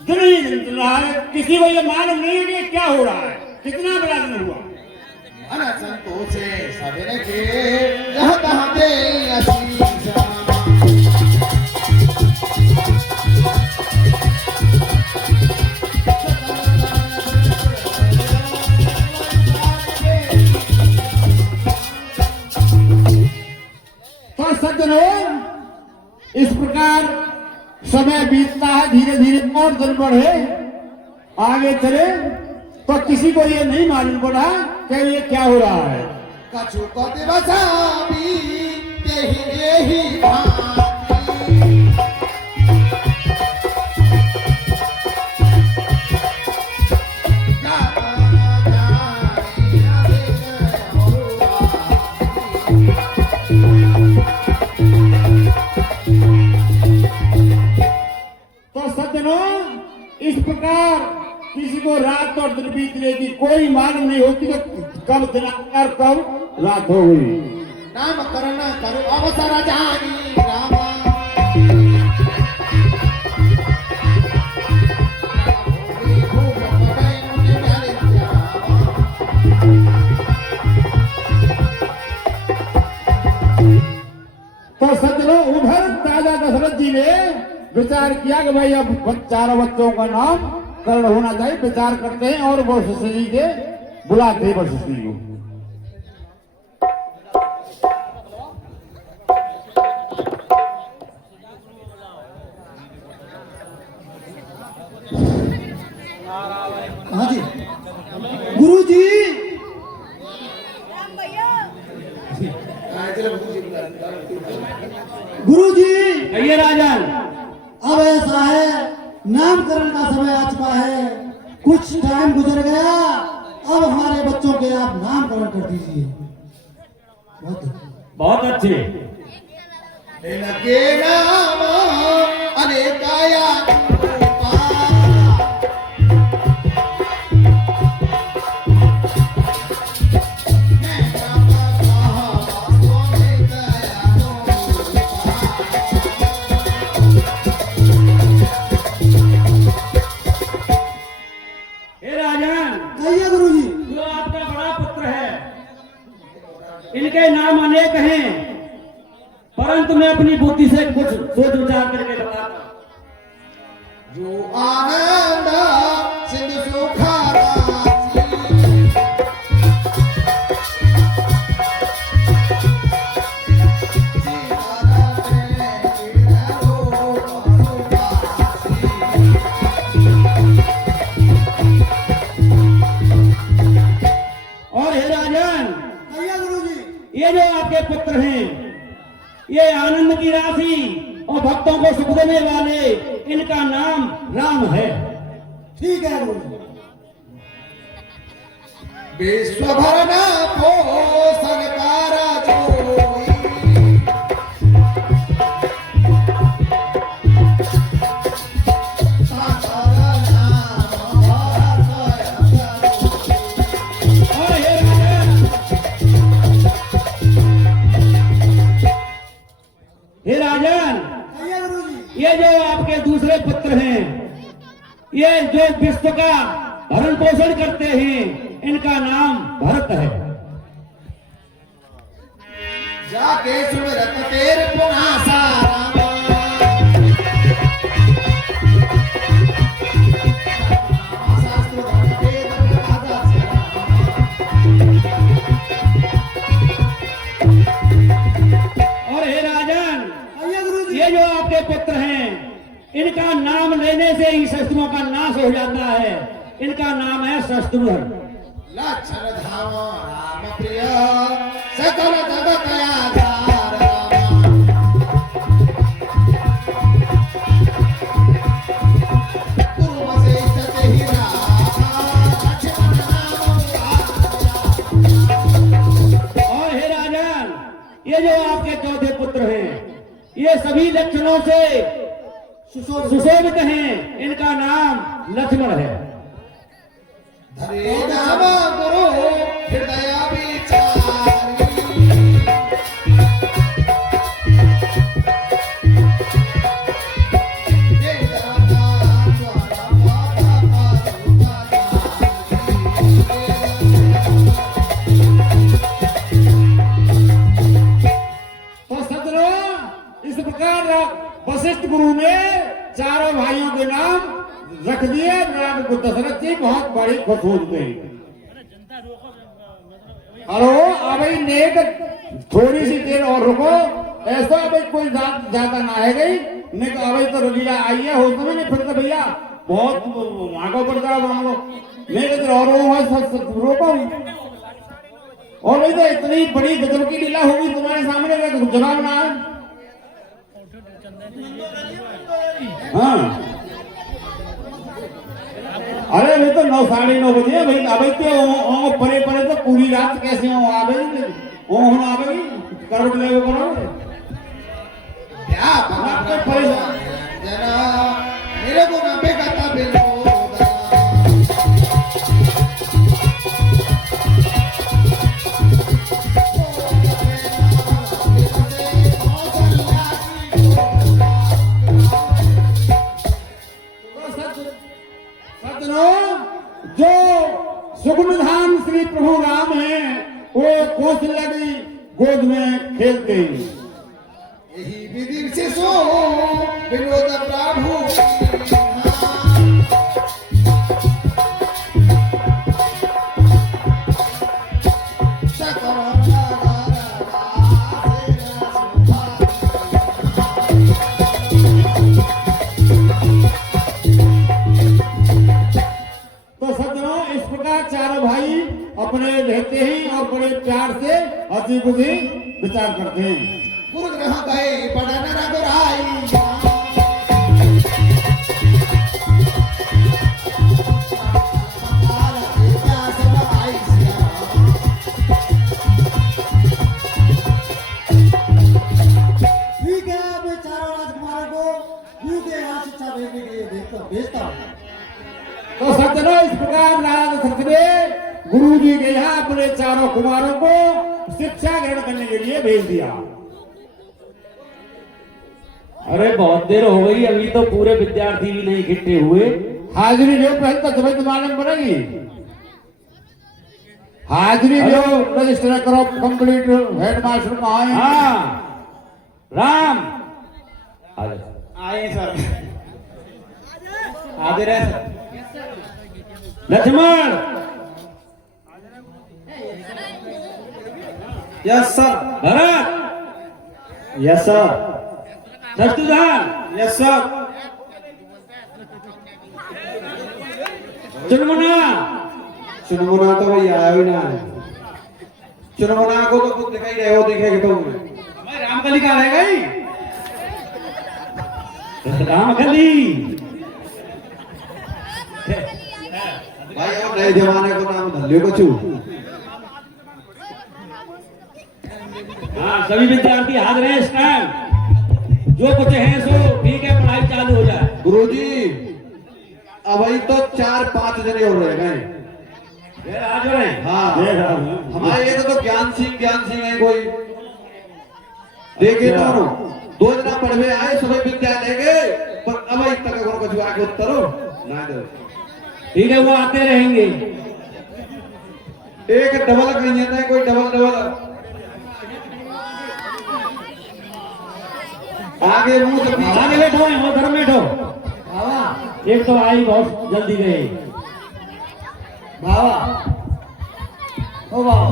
दिन ही दिन चल रहा है किसी को ये मालूम नहीं है कि क्या हो रहा है कितना बड़ा दिन हुआ संतोषे सवेरे के रहता दे असीम इस प्रकार समय बीतता है धीरे धीरे और दिन बढ़े आगे चले तो किसी को ये नहीं मालूम पड़ा कि ये क्या हो रहा है कछु को दिवसा भी यही इस प्रकार किसी को रात और दिन बीतने की कोई मालूम नहीं होती कि कब दिन और कब रात हो गई नाम करना करो अवसर जानी राम तो सज्जनों उधर राजा दशरथ जी ने विचार किया कि भाई अब 4 बच्चों का नाम कर्ण होना चाहिए विचार करते हैं और वशिष्ठ जी के बुलाते हैं वशिष्ठ जी को हाँ जी गुरु जी गुरु जी कहिए राजन अब ऐसा है नामकरण का समय आ चुका है कुछ टाइम गुजर गया अब हमारे बच्चों के आप नामकरण कर दीजिए बहुत अच्छे लगे नाम अनेकाया बुद्धि से कुछ सोच विचार करके बताता हूं। जो आनंद सिंधु सुखारा और हे राजन, भैया गुरुजी, ये जो आपके पुत्र हैं, ये आनंद की राशि और भक्तों को सुख देने वाले, इनका नाम राम है। ठीक है गुरुजी। विश्व भरना पोषण कारा जोई और हे राजन, हे राजन, भैया गुरुजी, ये जो आपके दूसरे पुत्र हैं, ये जो विश्व का भरण पोषण करते हैं, इनका नाम भरत है। जाके सुमिरत तेरे पुना सारा और हे राजन, भैया गुरुजी, ये जो आपके पुत्र हैं, इनका नाम लेने से ही शस्त्रों का नाश हो जाता है। इनका नाम है शत्रुघ्न। लक्षण धाम राम प्रिय सकल जगत आधार राम पूर्व से सते ही लक्ष्मण और हे राजन, ये जो आपके चौथे पुत्र हैं, ये सभी लक्षणों से सुशोभित हैं। इनका नाम लक्ष्मण है। धरे नाम गुरु हृदय विचारी हे दाता द्वारा तो सदरो, इस प्रकार वशिष्ठ गुरु ने चारों भाइयों के नाम रख दिए। राम को दशरथ जी बहुत बड़ी खुश हो गए। अरे अभी नेक थोड़ी सी देर और रुको, ऐसा अभी कोई रात ज्यादा ना है गई, नहीं तो अभी तो रलीला आई है, हो समय नहीं फिर तो भैया बहुत आगो बढ़ जाओ हम लोग, नहीं तो और रोको। और नहीं तो इतनी बड़ी गजब की लीला होगी तुम्हारे सामने का तो जवाब ना है। हाँ, अरे अभी तो 9 साढ़े 9 बजे भाई, अभी तो परे परे तो पूरी रात कैसे हो आवेगी, करवट ले करो क्या आपको परेशान जना मेरे को ना बेगाता बेलो जो सुगुणधाम श्री प्रभु राम है, वो कौशल्या की गोद में खेलते हैं। यही विधि से सो विनोद प्रभु तो सज्जनों, इस प्रकार चारों भाई अपने रहते हैं और बड़े प्यार से हंसी खुशी विचार करते हैं। गुरु ग्रह गए बड़ा नरगुराई ठीक है, मैं चारों राजकुमारों को गुरु के यहाँ शिक्षा देने के लिए भेजता हूँ। तो सज्जनों, इस प्रकार नारद दशरथ ने गुरु जी के यहाँ अपने चारों कुमारों को शिक्षा ग्रहण करने के लिए भेज दिया। अरे बहुत देर हो गई, अभी तो पूरे विद्यार्थी भी नहीं इकट्ठे हुए। हाजिरी जो पहले तो तुम्हें तो मालूम पड़ेगी। हाजिरी जो रजिस्टर करो कंप्लीट, हेडमास्टर कहाँ है? हाँ राम, आ जाओ। आए सर, हाजिर है sir. Laxman, yes sir. Bharat, yes sir. Shatrughan, yes sir. Chunmuna, Chunmuna तो भाई आया भी ना है। चुनमुना को तो खुद दिखाई रहे हो, दिखेगा तो हमारे रामकली का रहेगा ही। रामकली। भाई और नए जमाने को नाम धल्ले को छू। हाँ, सभी विद्यार्थी हाजिर हैं इस टाइम। जो कुछ है सो ठीक है, पढ़ाई चालू हो जाए। गुरुजी अब ही तो 4-5 जने और रह गए। ये आज हो रहे हैं। हाँ, हमारे ये तो ज्ञान सिंह है कोई। देखे दोनों 2 जना पढ़वे आए सुबह विद्यालय गए, पर अब ही तक अगर कुछ आके उत्तरो ना दो। ठीक है, वो आते रहेंगे। एक डबल कहीं है, कोई डबल आगे मुंह से पीछे। आगे बैठो, वो घर में बैठो। एक तो आई बहुत जल्दी गए। बाबा, ओ बाबा,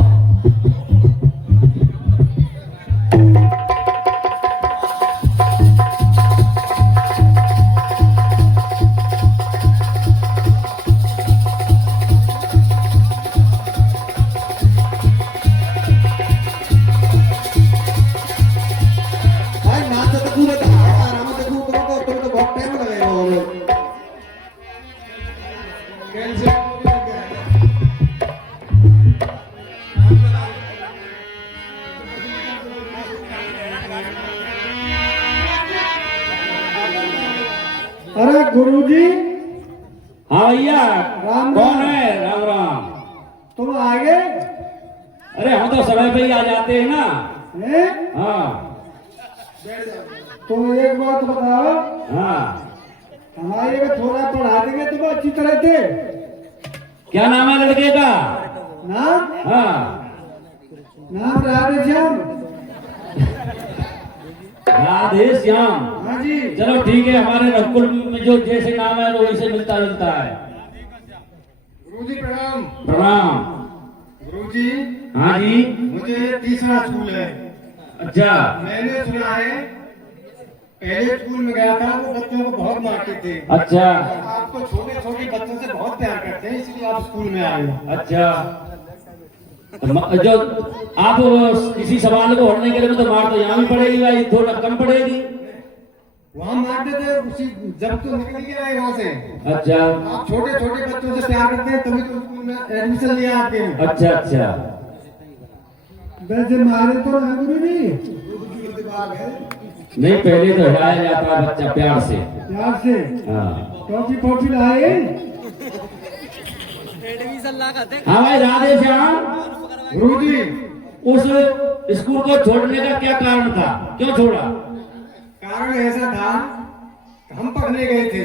भाई नाच तो पूरा आराम से तू तो बहुत टाइम लगेगा और कैसे अरे गुरुजी, हाँ भैया, राम कौन राम। है? राम राम। तुम आ गए अरे हम तो समय पे ही आ जाते हैं ना। हैं? हाँ तुम एक बात बताओ, हाँ। हमारे को थोड़ा पढ़ा देंगे तुम अच्छी तरह से? क्या नाम है लड़के का? नाम हाँ, नाम राधेश्याम। राधे श्याम। हाँ जी। चलो ठीक है, हमारे रघुकुल में जो जैसे नाम है वो वैसे मिलता जुलता है। गुरुजी प्रणाम। प्रणाम। गुरुजी हाँ जी। मुझे तीसरा स्कूल है। अच्छा। मैंने सुना है पहले स्कूल में गया था वो बच्चों को बहुत मारते थे। अच्छा आप तो छोटे छोटे बच्चों से बहुत प्यार करते हैं, इसलिए आप स्कूल में आए हो। अच्छा। जो आप किसी सवाल को हटने के लिए तो मार तो यहाँ भी पड़ेगी भाई, थोड़ा कम पड़ेगी। वहाँ मारते थे उसी जब तो निकल के आए वहाँ से। अच्छा आप छोटे छोटे बच्चों से प्यार करते हैं तभी तो स्कूल में एडमिशन लिया आपके। अच्छा अच्छा। वैसे मारे तो ना गुरुजी, नहीं, पहले तो हिलाया जाता है बच्चा प्यार से। प्यार से। हाँ टॉफी टॉफी लाए? हाँ भाई राधे श्याम, गुरुजी उस स्कूल को छोड़ने का क्या कारण था? क्यों छोड़ा? कारण ऐसा था हम पढ़ने गए थे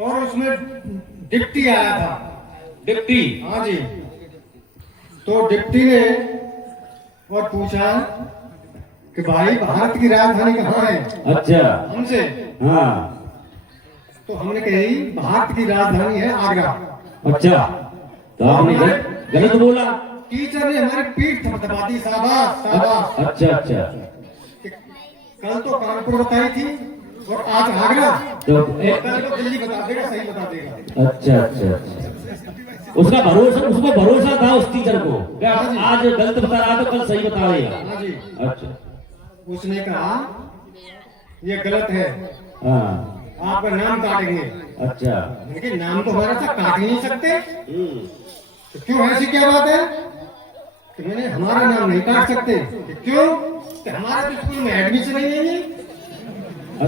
और उसमें डिप्टी आया था। डिप्टी? हाँ जी। तो डिप्टी ने और पूछा कि भाई भारत की राजधानी कहाँ है अच्छा। हमसे। हाँ तो हमने कही भारत की राजधानी है आगरा। अच्छा, तो आपने गलत बोला। टीचर ने हमारी पीठ थपथपा दी, शाबाश शाबाश। अच्छा अच्छा। कल तो कानपुर बताई थी और आज आगरा, तो कल तो दिल्ली बता देगा, सही बता देगा। अच्छा अच्छा अच्छा। उसका भरोसा, उसको भरोसा था उस टीचर को, क्या आज गलत बता रहा तो कल सही बता देगा। हाँ जी। अच्छा। उसने कहा ये गलत है, हाँ आपका नाम काटेंगे। अच्छा। लेकिन नाम तो हमारा सा काट ही नहीं सकते, तो क्यों ऐसी क्या बात है कि मैंने हमारा नाम नहीं काट सकते? क्यों कि हमारे तो स्कूल में एडमिशन ही नहीं है।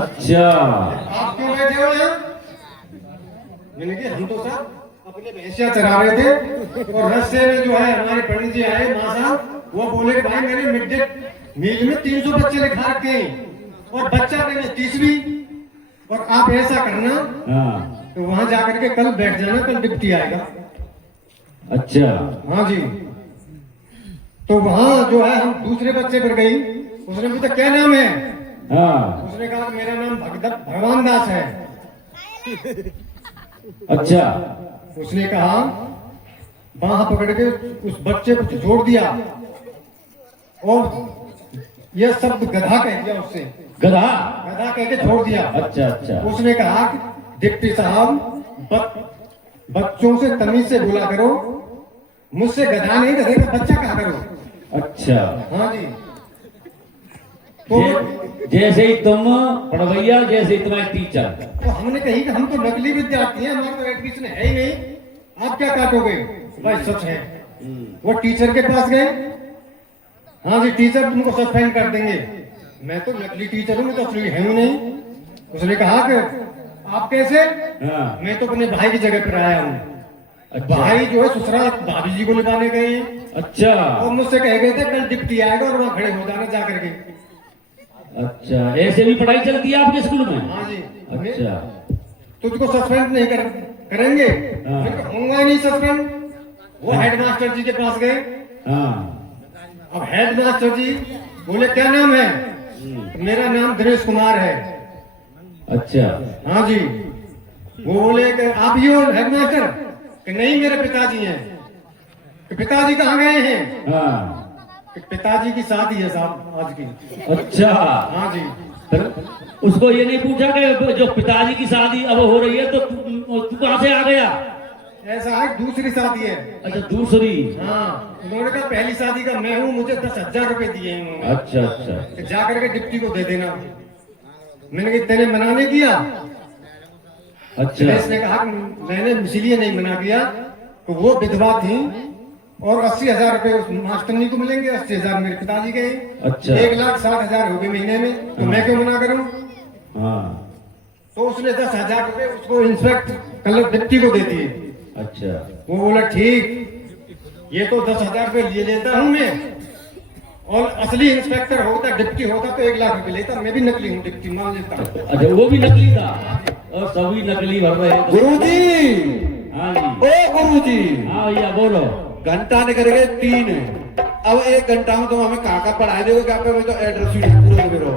अच्छा। आप क्यों बैठे हो यहाँ? मैंने कहा हम तो सब अपने भैंसिया चरा रहे थे और रस्ते में जो है हमारे पंडित जी आए माँ साहब, वो बोले भाई मैंने मिड डे मील में 300 बच्चे लिखा रखे हैं और बच्चा मैंने 30वीं, और आप ऐसा करना हाँ तो वहां जाकर के कल बैठ जाना, कल डिप्टी आएगा। अच्छा। हाँ जी। तो वहां जो है हम दूसरे बच्चे पर गई, उसने पूछा क्या नाम है? हाँ उसने कहा मेरा नाम भगवान दास है। अच्छा उसने कहा बाह पकड़ के उस बच्चे को जोड़ दिया और यह शब्द गधा कह दिया उससे, गधा। गधा कह के छोड़ दिया। अच्छा अच्छा उसने कहा कि डिप्टी साहब बच्चों से तमीज से बोला करो, मुझसे गधा नहीं गधे का बच्चा कहा करो। अच्छा। हाँ जी। तो जैसे ही तुम पढ़वैया, जैसे ही तुम्हारे टीचर। तो हमने कही कि हम तो नकली विद्यार्थी हैं, हमारा तो एडमिशन है ही नहीं, आप क्या काटोगे? भाई सच है। वो टीचर के पास गए, हाँ जी टीचर तुमको सस्पेंड कर देंगे। मैं तो नकली टीचर हूँ, मैं तो असली है ही नहीं। उसने कहा कि आप कैसे? हाँ। मैं तो अपने भाई की जगह पर आया हूँ। अच्छा। भाई जो है ससुराल भाभी जी को निभाने गए हैं अच्छा और मुझसे कह गए थे कल डिप्टी आएगा और वहाँ खड़े हो जाना जा करके। अच्छा, ऐसे भी पढ़ाई चलती है आपके स्कूल में? हाँ जी। अच्छा। तुझको सस्पेंड नहीं करेंगे। हाँ। मैं कहा, होगा ही नहीं सस्पेंड। वो हेडमास्टर जी के पास गए। हाँ अब हेडमास्टर जी बोले क्या नाम है? मेरा नाम दिनेश कुमार है। अच्छा। हाँ जी। वो बोले कि आप ही हो हेडमास्टर? कि नहीं मेरे पिताजी हैं। कि पिताजी कहाँ गए हैं? हाँ। कि पिताजी की शादी है साहब आज की। अच्छा। हाँ जी। फिर उसको ये नहीं पूछा कि जो पिताजी की शादी अब हो रही है तो तू कहाँ से आ गया? ऐसा है दूसरी शादी है। अच्छा दूसरी। हाँ उन्होंने कहा पहली शादी का मैं हूँ, मुझे 10,000 रुपए दिए हैं उन्होंने। अच्छा अच्छा। जा करके डिप्टी को दे देना। मैंने कहा तेने मना नहीं किया? अच्छा। ने कहा कि मैंने इसलिए नहीं मना किया तो वो विधवा थी और 80,000 रुपए उस मास्टरनी को मिलेंगे, 80,000 मेरे पिताजी के। अच्छा। 1,60,000 हो गए महीने में, तो मैं क्यों मना करूं? हाँ। तो उसने 10,000 रुपए उसको इंस्पेक्टर कलर डिप्टी को दे दिए। अच्छा। वो बोला ठीक, ये तो 10,000 रुपए लिए लेता हूं मैं, और असली इंस्पेक्टर होता डिप्टी होता तो 1,00,000 रुपए लेता। मैं भी नकली हूँ, डिप्टी मान लेता। अच्छा वो भी नकली था और सभी नकली भर रहे हैं। गुरुजी, हाँ जी। ओ गुरुजी, हाँ भैया बोलो। घंटा ने करके 3 है। अब 1 घंटा में तुम हमें कहाँ का पढ़ाई दोगे? क्या पे तो एड्रेस शीट पूरा दे रहो।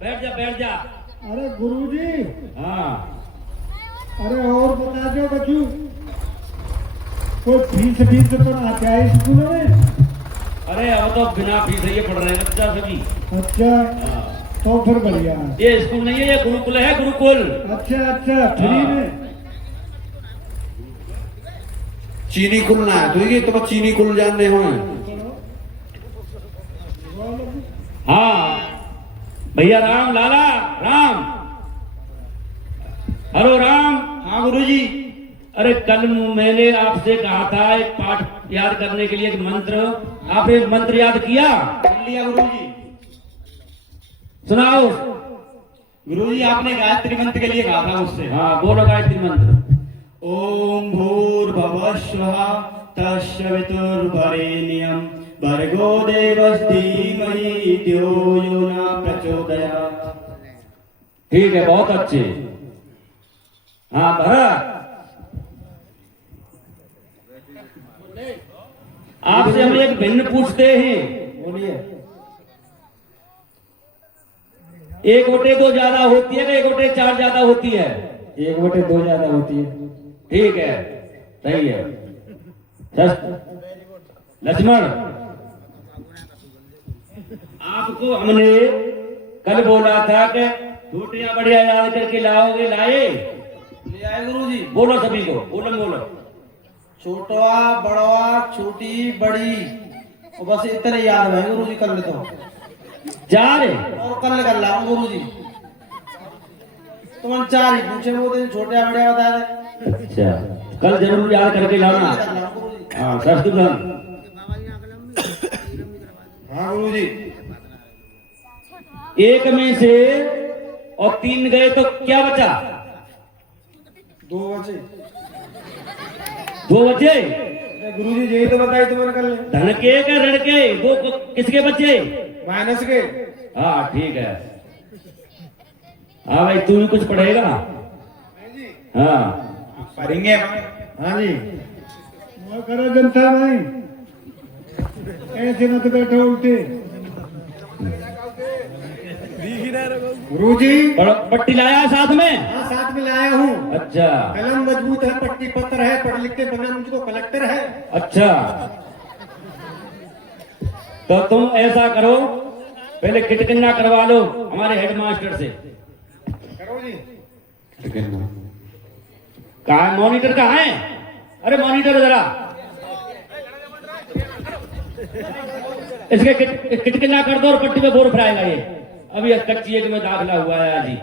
बैठ जा बैठ जा। अरे गुरुजी, हाँ। अरे और बता दो बच्चू, कोई फीस पर आता है स्कूल में? अरे अब तो बिना फीस ये पढ़ रहे हैं बच्चा सभी। अच्छा हाँ। तो फिर बढ़िया। ये स्कूल नहीं है, ये गुरुकुल है, गुरुकुल। अच्छा अच्छा, फ्री हाँ। में? चीनी खुलना है तो ये तुम चीनी खुल जानने हो। हाँ भैया राम लाला राम। हेलो राम। हाँ गुरुजी। अरे कल मैंने आपसे कहा था एक पाठ याद करने के लिए एक मंत्र, आपने मंत्र याद किया? कर लिया गुरुजी। सुनाओ। गुरुजी आपने गायत्री मंत्र के लिए कहा था उससे। हाँ बोलो गायत्री मंत्र। ओम भूर्भुवः स्वः तस्य वितुर्वरेण्यं भर्गो देवस्य धीमहि धियो यो न प्रचोदयात्। ठीक है बहुत अच्छे। हाँ भरत, आपसे हम एक भिन्न पूछते हैं। बोलिए। 1/2 ज्यादा होती है कि 1/4 ज्यादा होती है? 1/2 ज्यादा होती है। ठीक है सही है। लक्ष्मण, आपको हमने कल बोला था कि छुट्टियां बढ़िया याद करके लाओगे, लाए? ले आए गुरुजी। बोलो सभी को, बोलो बोलो। छोटवा बड़वा छोटी बड़ी और बस इतने याद है गुरुजी। कर ले तो 4 और कल कर ला गुरुजी। तुम 4 ही पूछे, वो दिन छोटे बड़े बता रहे। अच्छा कल जरूर याद करके लाना। कर ला गुरुजी। हाँ शस्त्रघ्न। हाँ गुरुजी। 1 में से और 3 गए तो क्या बचा? 2 बचे। 2 बचे। गुरुजी यही तो बताई तुम्हारे कल। धन के का ऋण के 2 किसके बचे? माइनस के। हाँ ठीक है। हाँ भाई तू भी कुछ पढ़ेगा? हाँ पढ़ेंगे। हाँ जी। वो करो जनता भाई, ऐसे मत बैठो उल्टे। गुरुजी पट्टी लाया है साथ में? हाँ साथ में लाया हूँ। अच्छा कलम मजबूत है, पट्टी पत्र है, पढ़ लिख के बना मुझको कलेक्टर है। अच्छा, तो तुम ऐसा करो, पहले किटकिन्ना करवा लो हमारे हेडमास्टर से। करो जी। कहाँ है मॉनिटर? कहाँ है? अरे मॉनिटर जरा इसके किटकिन्ना कर दो और पट्टी में बोर फराएगा ये। अभी कच्ची एक में दाखिला हुआ है आज ही।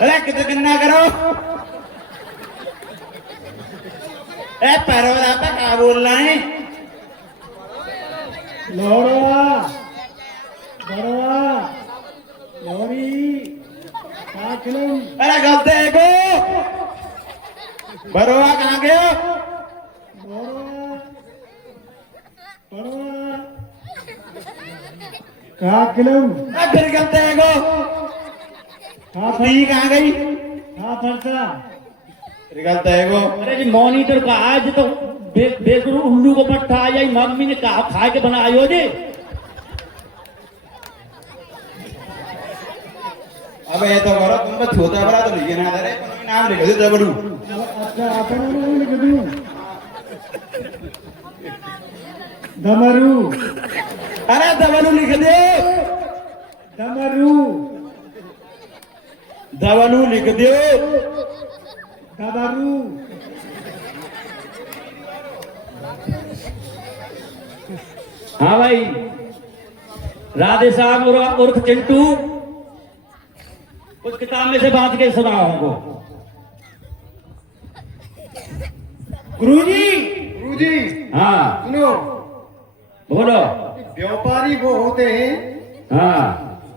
अरे कितना करो? ए परवरा पे क्या बोल रहे हैं? लोहड़वा बड़वा लोहरी काकलम। अरे गलते है को बरोआ कहाँ गयो? लोहड़वा बड़वा काकलम। फिर गलते है को दी कहाँ गई? हाँ फरसा। फिर गलते है को अरे जी मॉनिटर का आज तो बेगरू उल्लू को पट्टा आ जाए, मम्मी ने कहा खा के बनायो जी। अब ये तो करो, तुम तो छोटा बड़ा तो लिखे ना दे, नाम लिख दो जबरू। अच्छा अपना नाम लिख दूं। दमरू। अरे दबलू लिख दे, दमरू। दबलू लिख दो। दमरू। हाँ भाई, राधे साहब उर्फ चिंटू, कुछ किताब में से बात के सुनाओ हमको। गुरुजी गुरुजी हाँ सुनो, बोलो। व्यापारी वो होते हैं हाँ,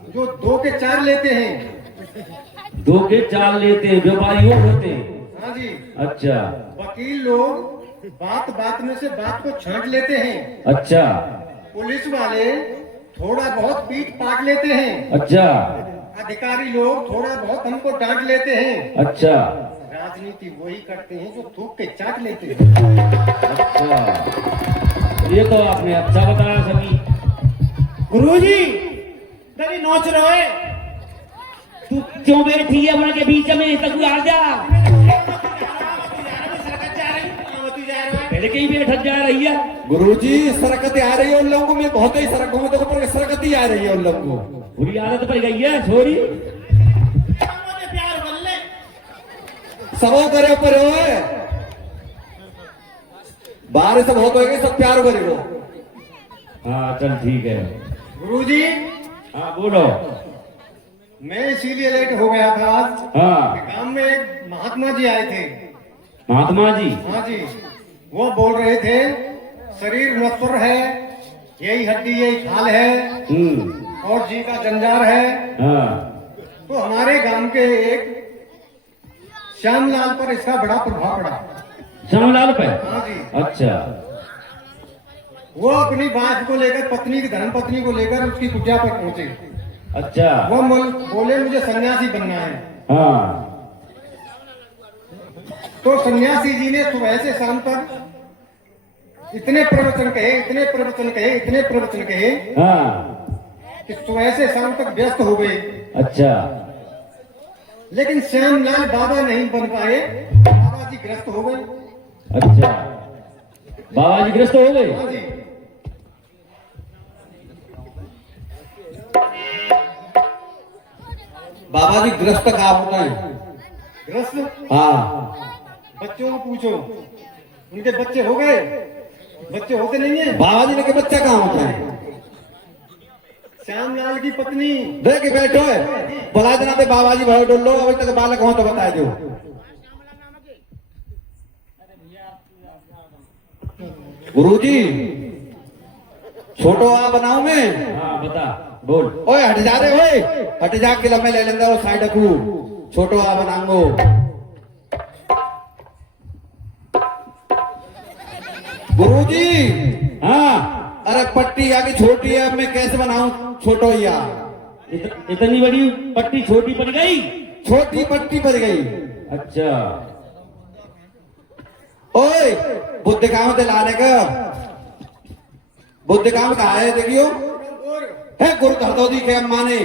जो 2 के 4 लेते हैं। 2 के 4 लेते हैं, व्यापारी वो होते हैं। हाँ जी। अच्छा वकील लोग बात बात में से बात को छांट लेते हैं। अच्छा पुलिस वाले थोड़ा बहुत पीट पाट लेते हैं। अच्छा अधिकारी लोग थोड़ा बहुत हमको डांट लेते हैं। अच्छा राजनीति वही करते हैं जो थूक के चाट लेते हैं। अच्छा, ये तो आपने अच्छा बताया सभी। गुरुजी तेरी नोच रहे तू क्यों बैठी है उनके बीच में? तक आ जा, पहले कहीं बैठ जा रही है। गुरुजी सरकत आ रही है उन लोगों में, बहुत ही सरक में तो ऊपर सरकत ही आ रही है उन लोगों को। बुरी आदत पड़ गई है छोरी। सबो करे ऊपर हो बाहर सब हो गए, सब प्यार करेगो। हाँ चल ठीक है। गुरुजी हाँ बोलो। मैं इसीलिए लेट हो गया था आज। हाँ गांव में एक महात्मा जी आए थे। महात्मा जी? हाँ जी। वो बोल रहे थे शरीर नश्वर है, यही हड्डी यही खाल है और जी का जंजार है। हाँ तो हमारे गांव के एक श्यामलाल पर इसका बड़ा प्रभाव पड़ा। श्यामलाल पे? हाँ जी। अच्छा वो अपनी बात को लेकर पत्नी की धर्म पत्नी को लेकर उसकी कुटिया पर पहुंचे। अच्छा। वो बोले मुझे सन्यासी बनना है। हाँ तो सन्यासी जी ने सुबह से शाम तक इतने प्रवचन कहे, इतने प्रवचन कहे, इतने प्रवचन कहे हाँ। कि सुबह से शाम तक व्यस्त हो गए। अच्छा। लेकिन श्यामलाल बाबा नहीं बन पाए, बाबा जी ग्रस्त हो गए। अच्छा, बाबा जी ग्रस्त हो गए? हाँ जी। बाबा जी ग्रस्त कहाँ होता है? ग्रस्त? हाँ बच्चों को पूछो, उनके बच्चे हो गए? बच्चे होते नहीं है। बाबा जी के बच्चा कहाँ होता है? श्यामलाल की पत्नी। देख बैठो है बुला देना थे बाबा जी भाई डोलो, अभी तक बालक हो तो बता दो। गुरुजी छोटो आ बनाऊ मैं? हाँ बता बोल। ओए हट जा रे, ओए हट जा के लम्बे ले लेंगे वो साइड को। छोटो आ बनाऊंगो। गुरुजी हाँ अरे पट्टी आगे छोटी है, अब मैं कैसे बनाऊं छोटो या? इतनी बड़ी पट्टी छोटी पड़ गई? छोटी पट्टी पड़ गई। अच्छा। ओए बुद्ध गांव से लाने का बुद्ध काम कहा है देखियो है गुरु हतोदी के माने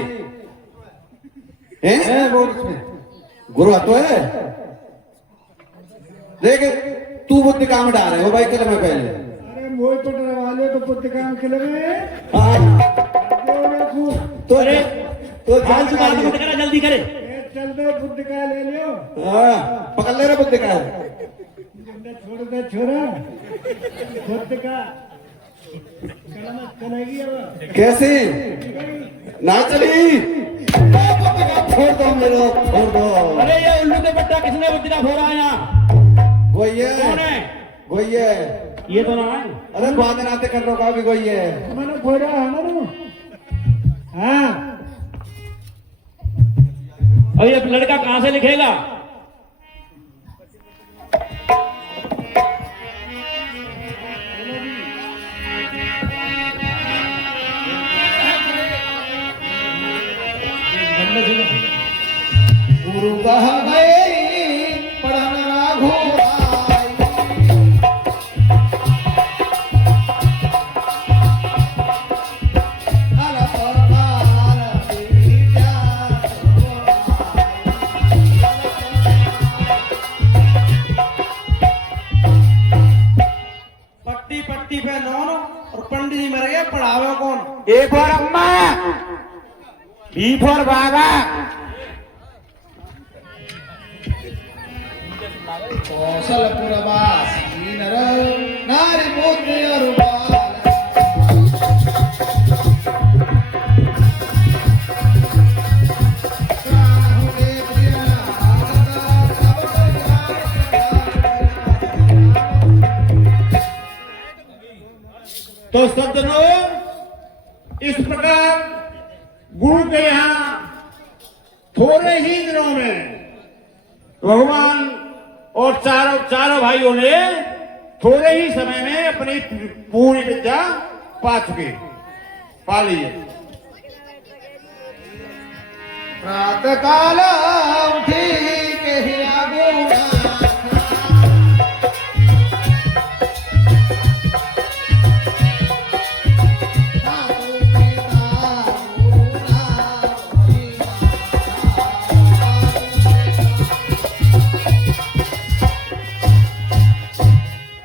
हैं गुरु हतो है देख तू बुद्ध काम डाल रहे हो भाई कल में पहले अरे मोह तो डरवाले तो बुद्ध काम के लगे तो अरे तो आज बात मत करा, जल्दी करे। चल दो बुद्ध का ले लियो पकड़ ले रहे बुद्ध का छोड़ दे छोरा बुद्ध का चलेगी अब कैसे ना चली छोड़ दो मेरे छोड़ दो अरे ये उल्लू के पट्टा किसने बुद्धि का फोड़ा है यहाँ? वही कौन है है? वही है ये तो ना है। अरे बात नाते कर लो का भी वही है मैंने फोड़ा है ना रू हाँ और ये लड़का कहां से लिखेगा? गुरु कह गए पढ़न राघो पट्टी पट्टी पे नौन और पंडित जी मर गए, पढ़ावे कौन? ए फॉर अम्मा बी फॉर बाबा कौशलपुरवासी नर नारी पुत्र अरुबाल तो सज्जनों इस प्रकार गुरु के यहाँ थोड़े ही दिनों में भगवान और चारों भाइयों ने थोड़े ही समय में अपनी पूरी विद्या पा चुके पा ली है। प्रातः काल उठी के हिया गुणा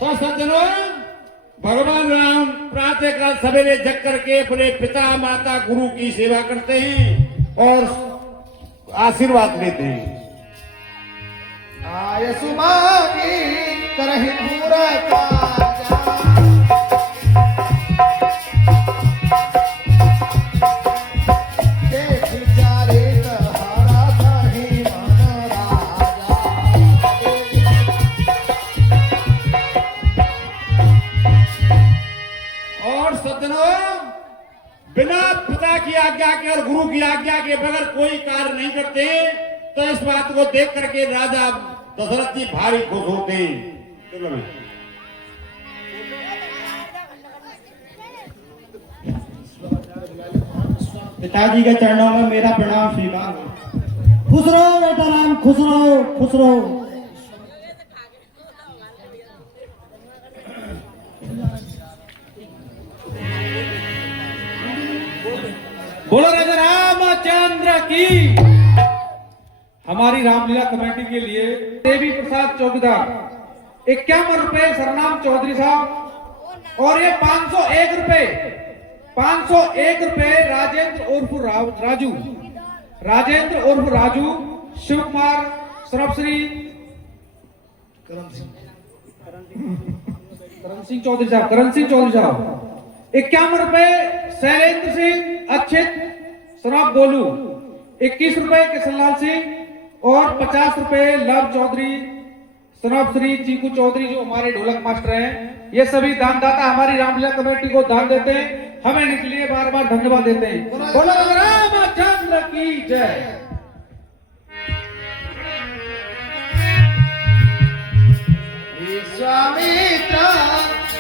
तो सज्जनों भगवान राम प्रातः काल सवेरे जग करके अपने पिता माता गुरु की सेवा करते हैं और आशीर्वाद लेते हैं। आय सुमागी करहि पूरा काजा देख चारे तहारा कहि मन राजा और सज्जनों बिना पिता की आज्ञा के और गुरु की आज्ञा के बगैर कोई कार्य नहीं करते, तो इस बात को देख करके राजा दशरथ जी भारी खुश होते हैं। चलो भाई। पिताजी के चरणों में मेरा प्रणाम स्वीकार। खुश रहो बेटा राम, खुश रहो, खुश रहो। बोलो राजा रामचंद्र की। हमारी रामलीला कमेटी के लिए देवी प्रसाद चौकीदार 51 रुपए सरनाम चौधरी साहब और ये 501 रुपए 501 रुपए राजेंद्र उर्फ राजू शिव कुमार सरबश्री करण सिंह चौधरी साहब 51 रुपए शैलेंद्र सिंह अच्छित सराब गोलू 21 रुपए किशनलाल सिंह और 50 रुपए लव चौधरी सराब श्री चीकू चौधरी जो हमारे ढोलक मास्टर हैं। ये सभी दानदाता हमारी रामलीला कमेटी को दान देते हैं, हमें इनके लिए बार बार धन्यवाद देते हैं। बोलो रामचंद्र की जय। विश्वामित्र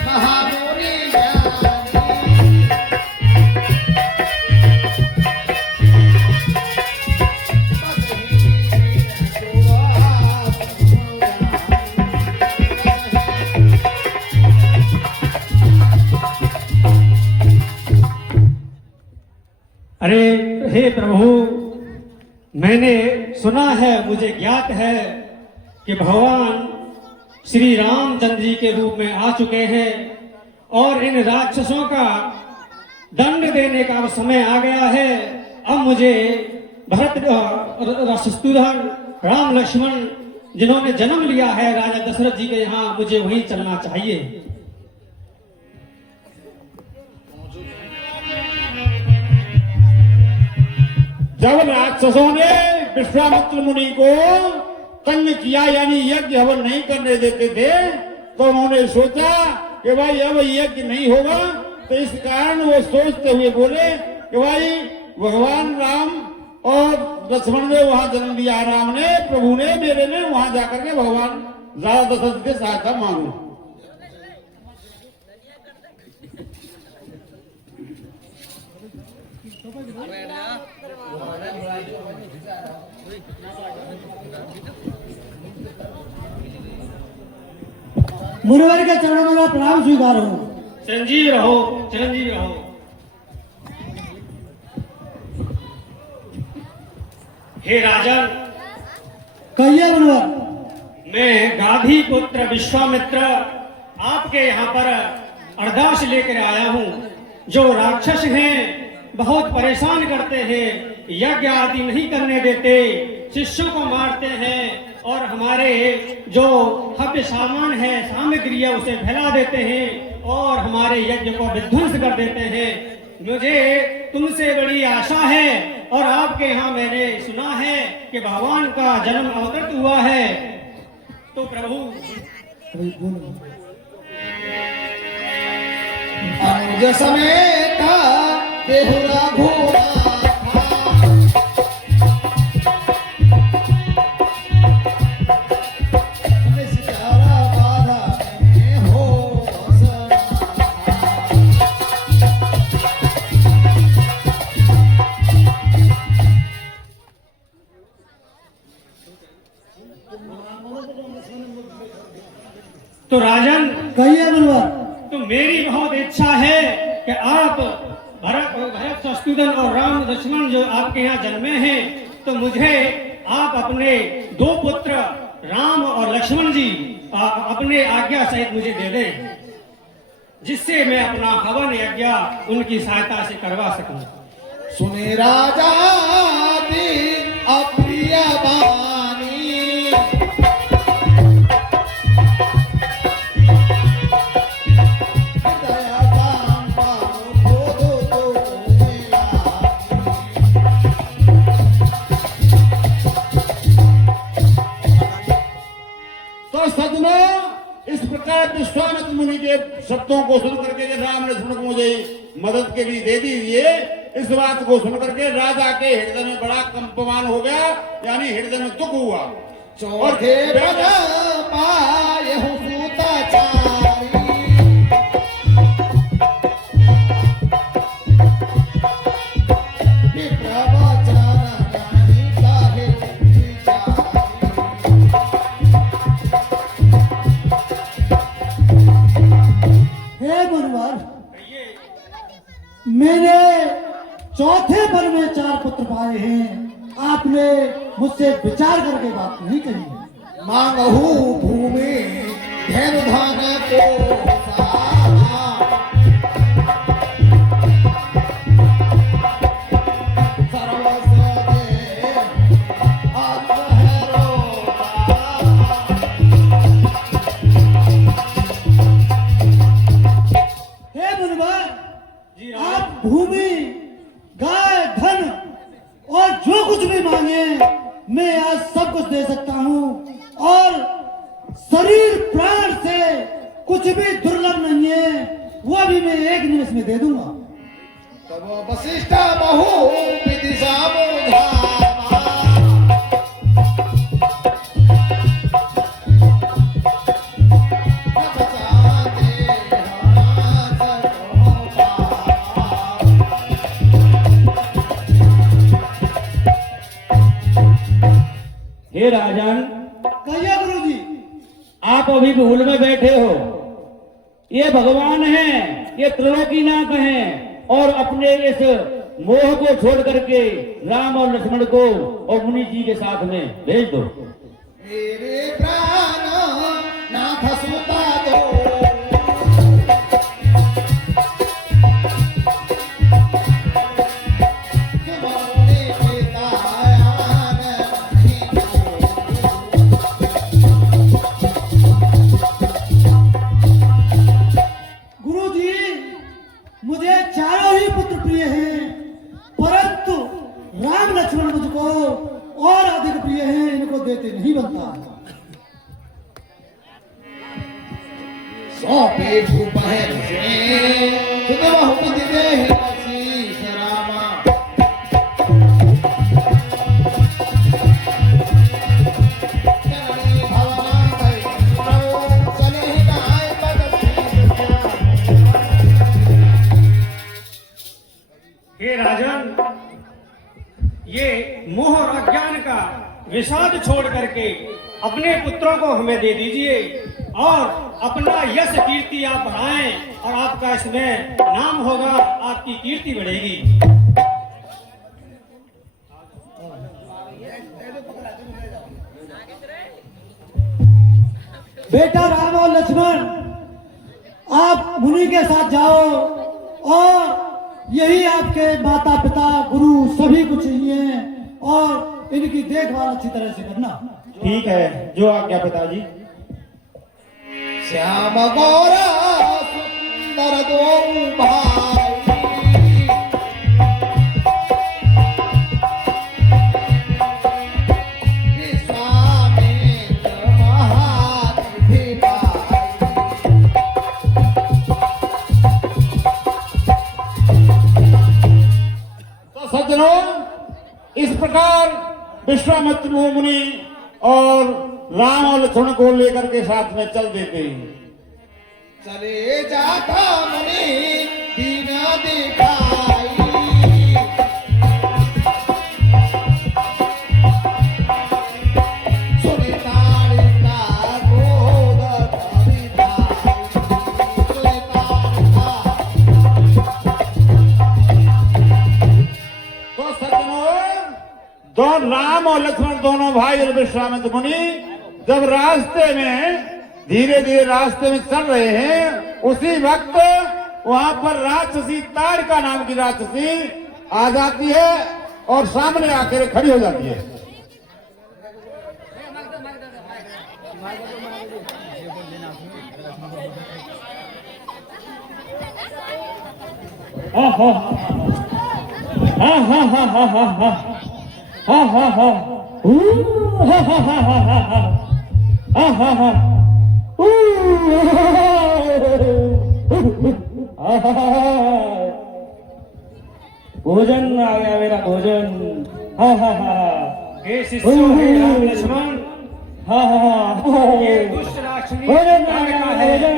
महामुनि अरे हे प्रभु, मैंने सुना है, मुझे ज्ञात है कि भगवान श्री रामचंद्र जी के रूप में आ चुके हैं और इन राक्षसों का दंड देने का समय आ गया है। अब मुझे भरत शत्रुघ्न राम लक्ष्मण जिन्होंने जन्म लिया है राजा दशरथ जी के यहाँ, मुझे वहीं चलना चाहिए। जब राक्षसों ने विश्वामित्र मुनि को तंग किया, यानी यज्ञ हवन नहीं करने देते थे, तो उन्होंने सोचा कि भाई अब यज्ञ नहीं होगा। तो इस कारण वो सोचते हुए बोले कि भाई भगवान राम और लक्ष्मण ने वहां जन्म लिया, राम ने, प्रभु ने, मेरे ने, वहां जाकर के भगवान राजा दशरथ के सहायता मांगू। मुनिवर के चरणों में मैं प्रणाम स्वीकार हूँ। चिरंजीव रहो, चिरंजीव रहो। हे राजन, कहिए मुनिवर। मैं गाधी पुत्र विश्वामित्र आपके यहाँ पर अरदास लेकर आया हूँ। जो राक्षस हैं बहुत परेशान करते हैं, यज्ञ आदि नहीं करने देते, शिष्यों को मारते हैं और हमारे जो हव्य सामान है, सामग्री है, उसे फैला देते हैं और हमारे यज्ञ को विध्वंस कर देते हैं। मुझे तुमसे बड़ी आशा है और आपके यहाँ मैंने सुना है कि भगवान का जन्म अवतरित हुआ है। तो प्रभु अनुज समेत बेहुरा घोड़ा तो राजन, कहिए मुनिवर। तो मेरी बहुत इच्छा है कि आप भरत शत्रुघ्न और राम लक्ष्मण जो आपके यहाँ जन्मे हैं, तो मुझे आप अपने दो पुत्र राम और लक्ष्मण जी अपने आज्ञा सहित मुझे दे दें, जिससे मैं अपना हवन यज्ञ उनकी सहायता से करवा सकूं। सुने राजा अप्रिय बानी, इस प्रकार विश्वामित्र मुनि के शब्दों को सुन करके राम लक्ष्मण को मुझे मदद के लिए दे दीजिए। इस बात को सुन करके राजा के हृदय में बड़ा कंपमान हो गया, यानी हृदय में दुख हुआ। चौथे पद पाए सूताचारी, मैंने चौथे पर में 4 पुत्र पाए हैं। आपने मुझसे विचार करके बात नहीं कही है। मांगहु भूमि धैर्य धान को आप भूमि, गाय, धन और जो कुछ भी मांगे मैं आज सब कुछ दे सकता हूँ, और शरीर प्राण से कुछ भी दुर्लभ नहीं है, वो भी मैं 1 निमिष में दे दूंगा। तब वशिष्ठ बहु विदिशा बोधा, हे राजन, कहिए गुरु जी। आप अभी भूल में बैठे हो। ये भगवान हैं, ये त्रिलोकीनाथ हैं और अपने इस मोह को छोड़ करके राम और लक्ष्मण को और मुनि जी के साथ में भेज दो। मेरे प्राण नाथ सुता दो, तुम्हारे पिता आन नहीं गुरु जी, मुझे चारों ही पुत्र प्रिय हैं, परंतु राम लक्ष्मण मुझको और अधिक प्रिय हैं, इनको देते नहीं बनता। सौंपे भूपहर से तुम बहु दे आशीष रामा, जननी भवना गई प्रभु चले ही नाय पद हे राजन, ये मोह और अज्ञान का विषाद छोड़ करके अपने पुत्रों को हमें दे दीजिए और अपना यश कीर्ति आप बढ़ाएं और आपका इसमें नाम होगा, आपकी कीर्ति बढ़ेगी। बेटा राम और लक्ष्मण, आप मुनि के साथ जाओ और यही आपके माता पिता गुरु सभी को चाहिए और इनकी देखभाल अच्छी तरह से करना। ठीक है, जो आज्ञा पिताजी। श्याम गौरा सुंदर दो भाई, विश्वामित्र महारथी भाई। तो सज्जनों, इस प्रकार विश्वामित्र मुनि और राम और लक्ष्मण को लेकर के साथ में चल देते हैं। चले जाता मुनि बिना दिखाई, सुने ताड़िका गोद कविताई, सुने ताड़िका। तो सज्जनों, राम और लक्ष्मण दोनों भाई और विश्वामित्र मुनि जब रास्ते में धीरे धीरे रास्ते में चल रहे हैं, उसी वक्त वहां पर राक्षसी ताड़िका नाम की राक्षसी आ जाती है और सामने आकर खड़ी हो जाती है। भोजन आ गया, मेरा भोजन। हाँ हाँ हाँ, हे शिष्यों, हे राम लक्ष्मण, हाँ हाँ, ये दुष्ट राक्षसी भोजन आ ताड़िका गया, है, भोजन।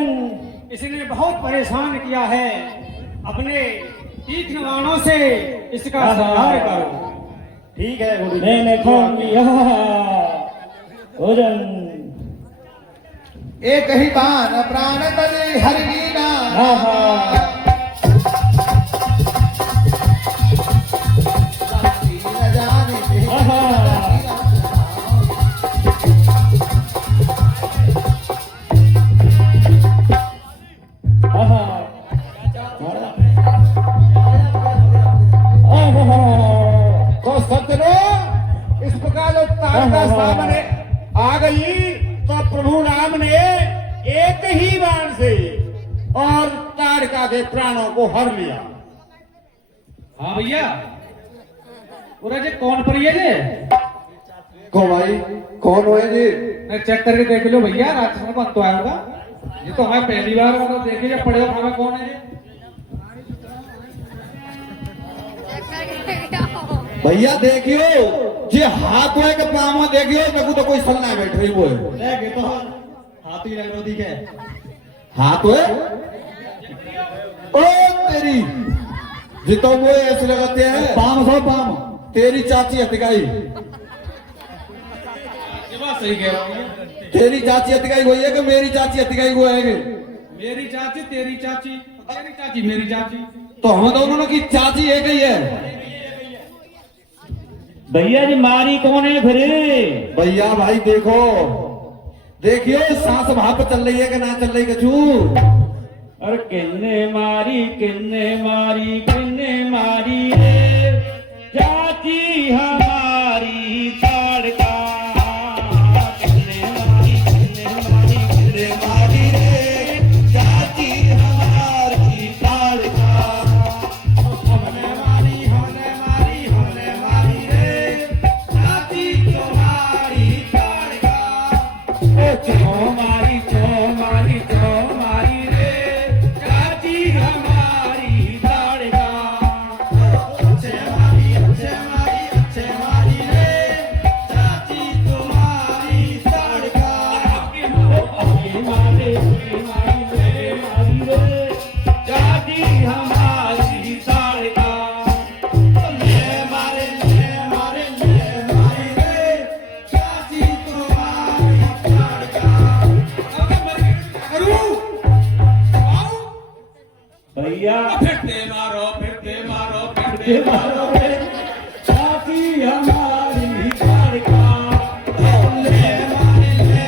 इसने बहुत परेशान किया है। अपने तीक्ष्ण बाणों से इसका संहार करो। ठीक है गुरु जी। मैंने खून लिया भोजन। एक ही बाण प्राण तले हरि लीला, हाँ हाँ, न जाने ते तो सज्जनों, इस प्रकार जब ताड़िका सामने आ गई तो प्रभु राम ने एक ही बाण से और ताड़िका के प्राणों को हर लिया। हाँ भैया, पूरा जे कौन पर ये जे को भाई कौन हुए जी? चेक करके देख लो भैया, राक्षस में तो आया होगा। ये तो हमें पहली बार मतलब देखे जब पढ़े हो हमें कौन है ये। भैया देखियो, जे हाथ हुए के पाँव देखियो, देखो तो कोई सलना बैठ रही वो है। देख, ये तो हाथी रंग रोधी के हाथ हुए ओ तेरी, जितो वो ऐसे लगाते हैं पाम सौ पाम। तेरी चाची हथिकाई, ये बात सही कह रहा हूँ। तेरी चाची हथिकाई हुई है कि मेरी चाची हथिकाई हुआ है? मेरी चाची, तेरी चाची, तेरी चाची, मेरी चाची। तो हम दोनों की चाची एक ही है। भैया जी मारी कौन है फिर? भैया भाई देखो, देखिए सांस वहां पर चल रही है कि ना चल रही कछू? अरे किन्ने मारी किन्ने मारी रे चाची हमारी ताड़का। किन्ने मारी रे चाची हमारी ताड़का। हमने मारी रे चाची तुम्हारी ताड़का। ओ चो मारी रे चाची हमारी ताड़का। अच्छे मारी रे चाची तुम्हारी ताड़का। मारी रे चाची हमारी ताड़का। ले मारी रे चाची तुम्हारी ताड़का। भैया फिरते मारो रे चाची हमारी ताड़का। ले मारी रे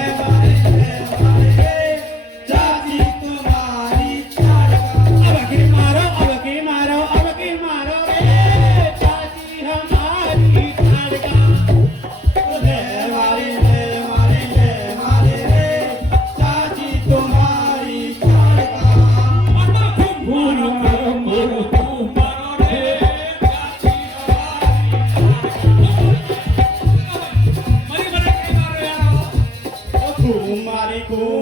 चाची तुम्हारी ताड़का। अब की मारो रे चाची हमारी ताड़का। ले मारी रे चाची तुम्हारी ताड़का। मारो रे चाची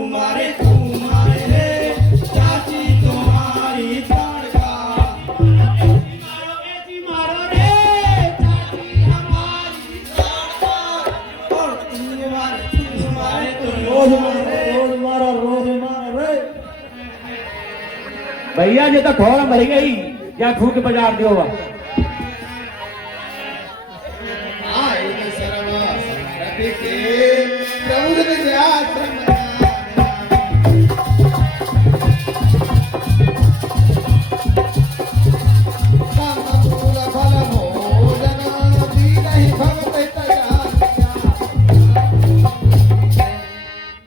हमारी। मारे रे चाची तुम्हारी ताड़का। मारो रे चाची हमारी ताड़का। और रोज मारो रे। भैया जी तो ठोर मरी गई, क्या फूक बाजार दियो बा।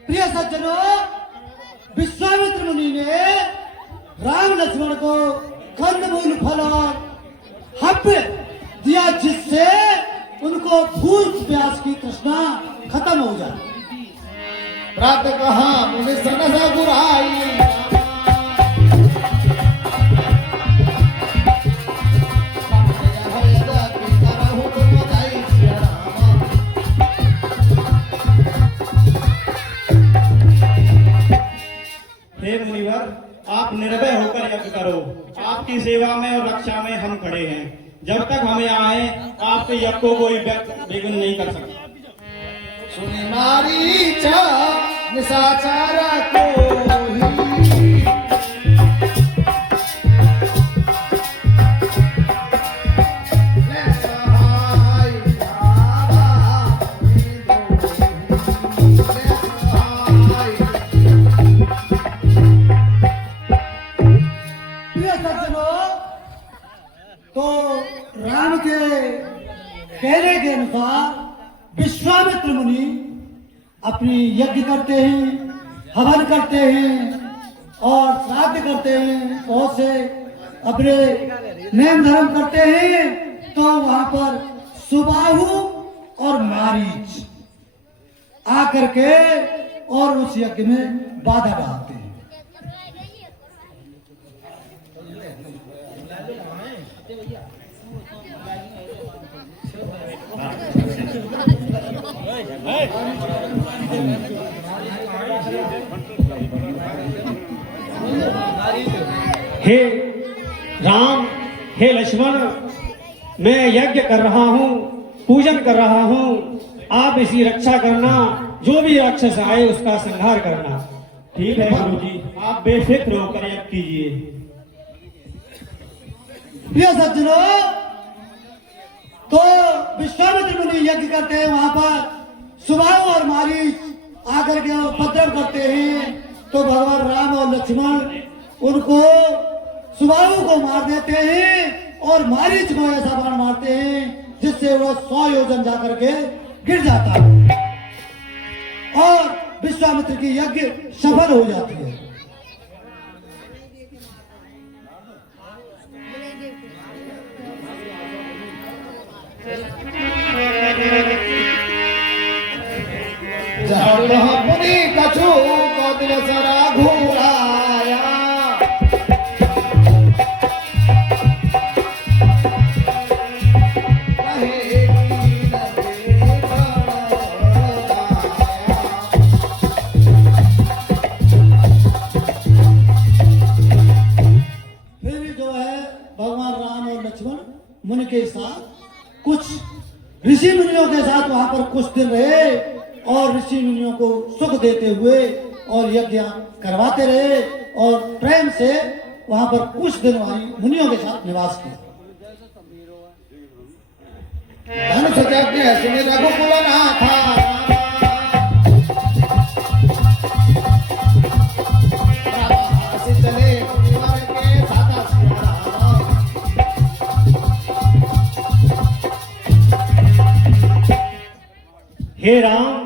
प्रिय सज्जनों, विश्वामित्र मुनि ने राम लक्ष्मण को कंदमूल फल और हव्य दिया, जिससे उनको भूख प्यास की तृष्णा खत्म हो जाए। प्रातः कहा मुनि सनसा बुराई। हे मुनिवर, आप निर्भय होकर यज्ञ करो। आपकी सेवा में और रक्षा में हम खड़े हैं। जब तक हम यहाँ आए, आपके यज्ञ को कोई विघ्न नहीं कर सकता। सुनि मारीच निशाचर कोहि। ले सहाय बाबा ले सहाय। प्रिय सज्जनों, तो राम के कहने के अनुसार विश्वामित्र मुनि अपनी यज्ञ करते हैं, हवन करते हैं और श्राद्ध करते हैं, बहुत से अपने नेम धर्म करते हैं। तो वहां पर सुबाहु और मारीच आकर के और उस यज्ञ में बाधा डालते हैं। हे राम, हे लक्ष्मण, मैं यज्ञ कर रहा हूँ, पूजन कर रहा हूँ। आप इसी रक्षा करना, जो भी राक्षस आए उसका संहार करना। ठीक है गुरु जी, आप बेफिक्र होकर यज्ञ कीजिए। प्रिय सज्जनों, तो विश्वामित्र मुनि यज्ञ करते हैं, वहां पर सुबाहु और मारीच आकर के उपद्रव करते हैं। तो भगवान राम और लक्ष्मण उनको सुबाहु को मार देते हैं और मारीच को ऐसा बाण मारते हैं जिससे वह 100 योजन जाकर के गिर जाता है और विश्वामित्र की यज्ञ सफल हो जाती है। जहाँ तहाँ मुनि कछु को दिल सरा घूराया फिर जो है भगवान राम और लक्ष्मण मुनि के साथ कुछ ऋषि मुनियों के साथ वहां पर कुछ दिन रहे और ऋषि मुनियों को सुख देते हुए और यज्ञ करवाते रहे और प्रेम से वहां पर कुछ दिन वाली मुनियों के साथ निवास किया। धनुष यज्ञ सुनि रघुकुल नाथा चले मुनिवर के साथा सियारा। हे राम,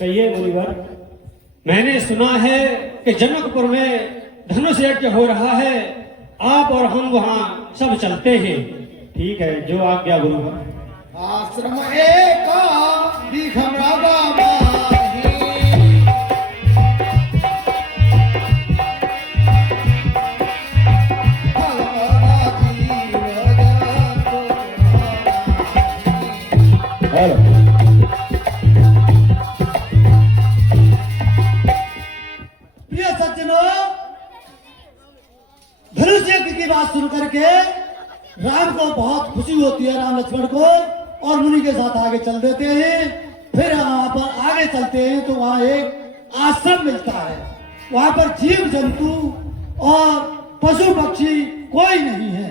कहिए मुनिवर, मैंने सुना है कि जनकपुर में धनुष यज्ञ हो रहा है, आप और हम वहाँ सब चलते हैं। ठीक है, जो आज्ञा गुरुवर। आश्रम एक दीघम रागा माही प्रिय सज्जनों, धनुष यज्ञ की बात सुन करके राम को बहुत खुशी होती है, राम लक्ष्मण को, और मुनि के साथ आगे चल देते हैं। फिर वहां पर आगे चलते हैं तो वहां एक आश्रम मिलता है। वहां पर जीव जंतु और पशु पक्षी कोई नहीं है।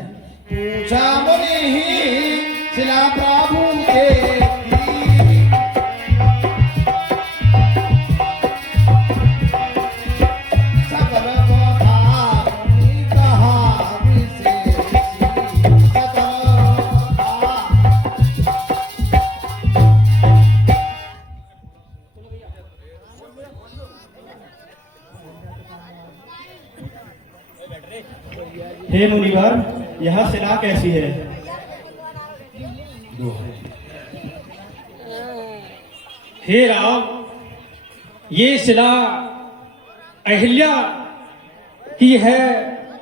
पूछा मुनि शिला प्रभु के सकल बता मुनि कहा विशेष सकल बता। हे मुनिवर, यह शिला कैसी है? हे राम, ये शिला अहिल्या की है,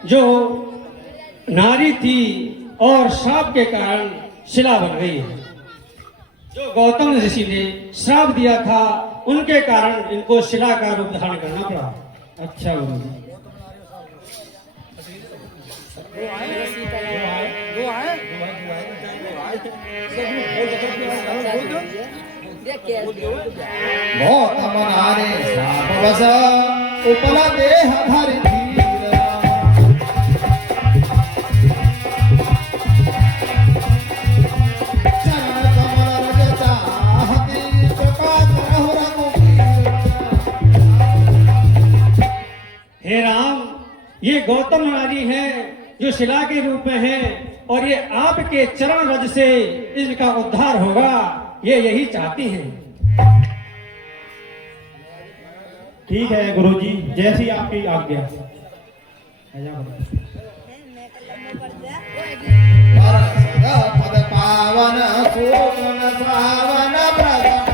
जो नारी थी और श्राप के कारण शिला बन गई है। जो गौतम ऋषि ने श्राप दिया था, उनके कारण इनको शिला का रूप धारण करना पड़ा। अच्छा गुरु जी। बहुत मनारे श्राप बस उपला देह धर धीर। चरण कमल रज चाहती कृपा करहु रघुवीर। हे राम, ये गौतम नारी है जो शिला के रूप में है, और ये आपके चरण रज से इनका उद्धार होगा, ये यही चाहती हैं। ठीक है गुरुजी, जैसी आपकी आज्ञा। पद पावन सुमन सावन प्रगट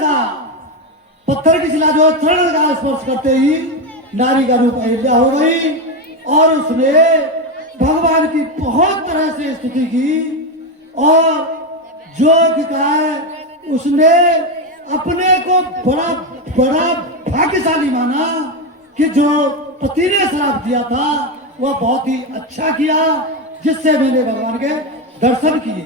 का पत्थर की शिला जो चरण का स्पर्श करते ही नारी का रूप अहिल्या हो गई और उसने भगवान की बहुत तरह से स्तुति की और जो दिखा है उसने अपने को बड़ा बड़ा भाग्यशाली माना कि जो पति ने श्राप दिया था वह बहुत ही अच्छा किया जिससे मैंने भगवान के दर्शन किए।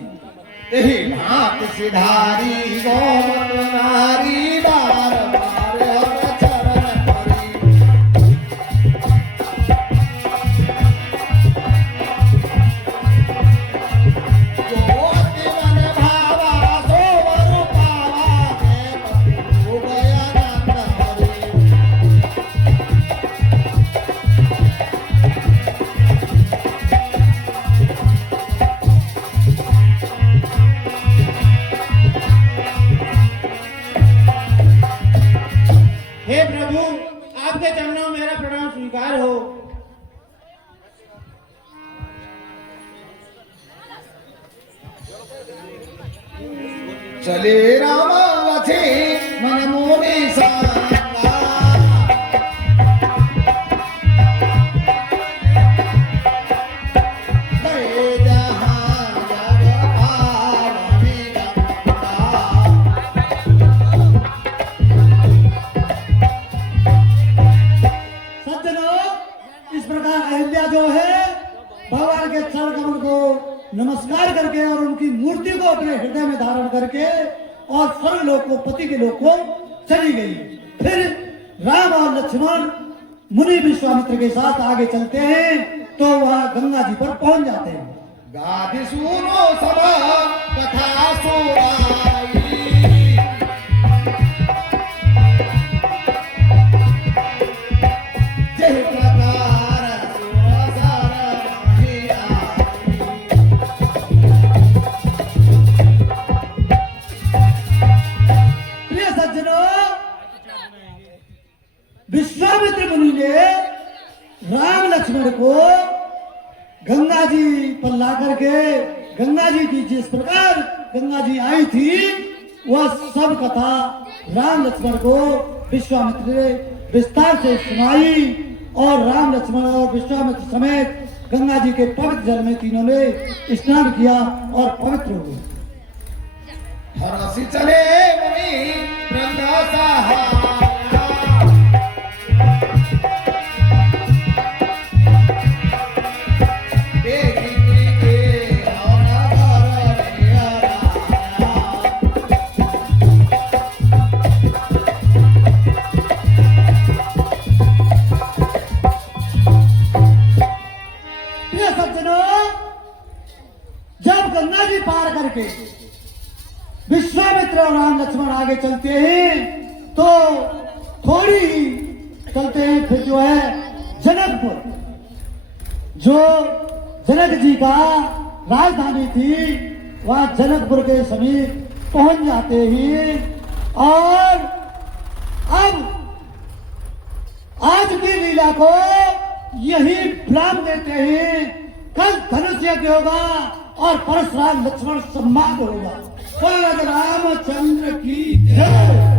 यही भात सिधारी गौर नारी बार बार और चरण परी। जो अति मन भावा सो वर पावा है पति हो गया नंद हरि। हे प्रभु, आपके चरणों में मेरा प्रणाम स्वीकार हो। चले रामा वचे मन मोने सांगा। गए जहाँ जग पावनी गंगा। सज्जनों, इस प्रकार अहिल्या जो है भगवान के चरण कमल को नमस्कार करके और उनकी मूर्ति को अपने हृदय में धारण करके और स्वर्ग लोक को पति के लोक को चली गई। फिर राम और लक्ष्मण मुनि विश्वामित्र के साथ आगे चलते हैं तो वह गंगा जी पर पहुंच जाते हैं। गाधि सुनो सब कथा सुनाई। जय प्रकार सुरसर महि आई। प्रिय सज्जनों, विश्वामित्र मुनि ने राम लक्ष्मण को गंगा जी पर ला करके गंगा जी की जिस प्रकार गंगा जी आई थी वह सब कथा राम लक्ष्मण को विश्वामित्र ने विस्तार से सुनाई और राम लक्ष्मण और विश्वामित्र समेत गंगा जी के पवित्र जल में तीनों ने स्नान किया और पवित्र हो गए। हरसी चले मुनि वृंद सहाया। देखी के अनगर नियराया। प्रिय सज्जनों, जब गंगा जी पार करके विश्वामित्र और राम लक्ष्मण आगे चलते हैं तो थोड़ी ही चलते हैं फिर जो है जनकपुर, जो जनक जी का राजधानी थी, वहां जनकपुर के समीप पहुंच जाते हैं और अब आज की लीला को यही विराम देते हैं। कल धनुष यज्ञ होगा और परशुराम लक्ष्मण सम्मान होगा। रामचंद्र की जय।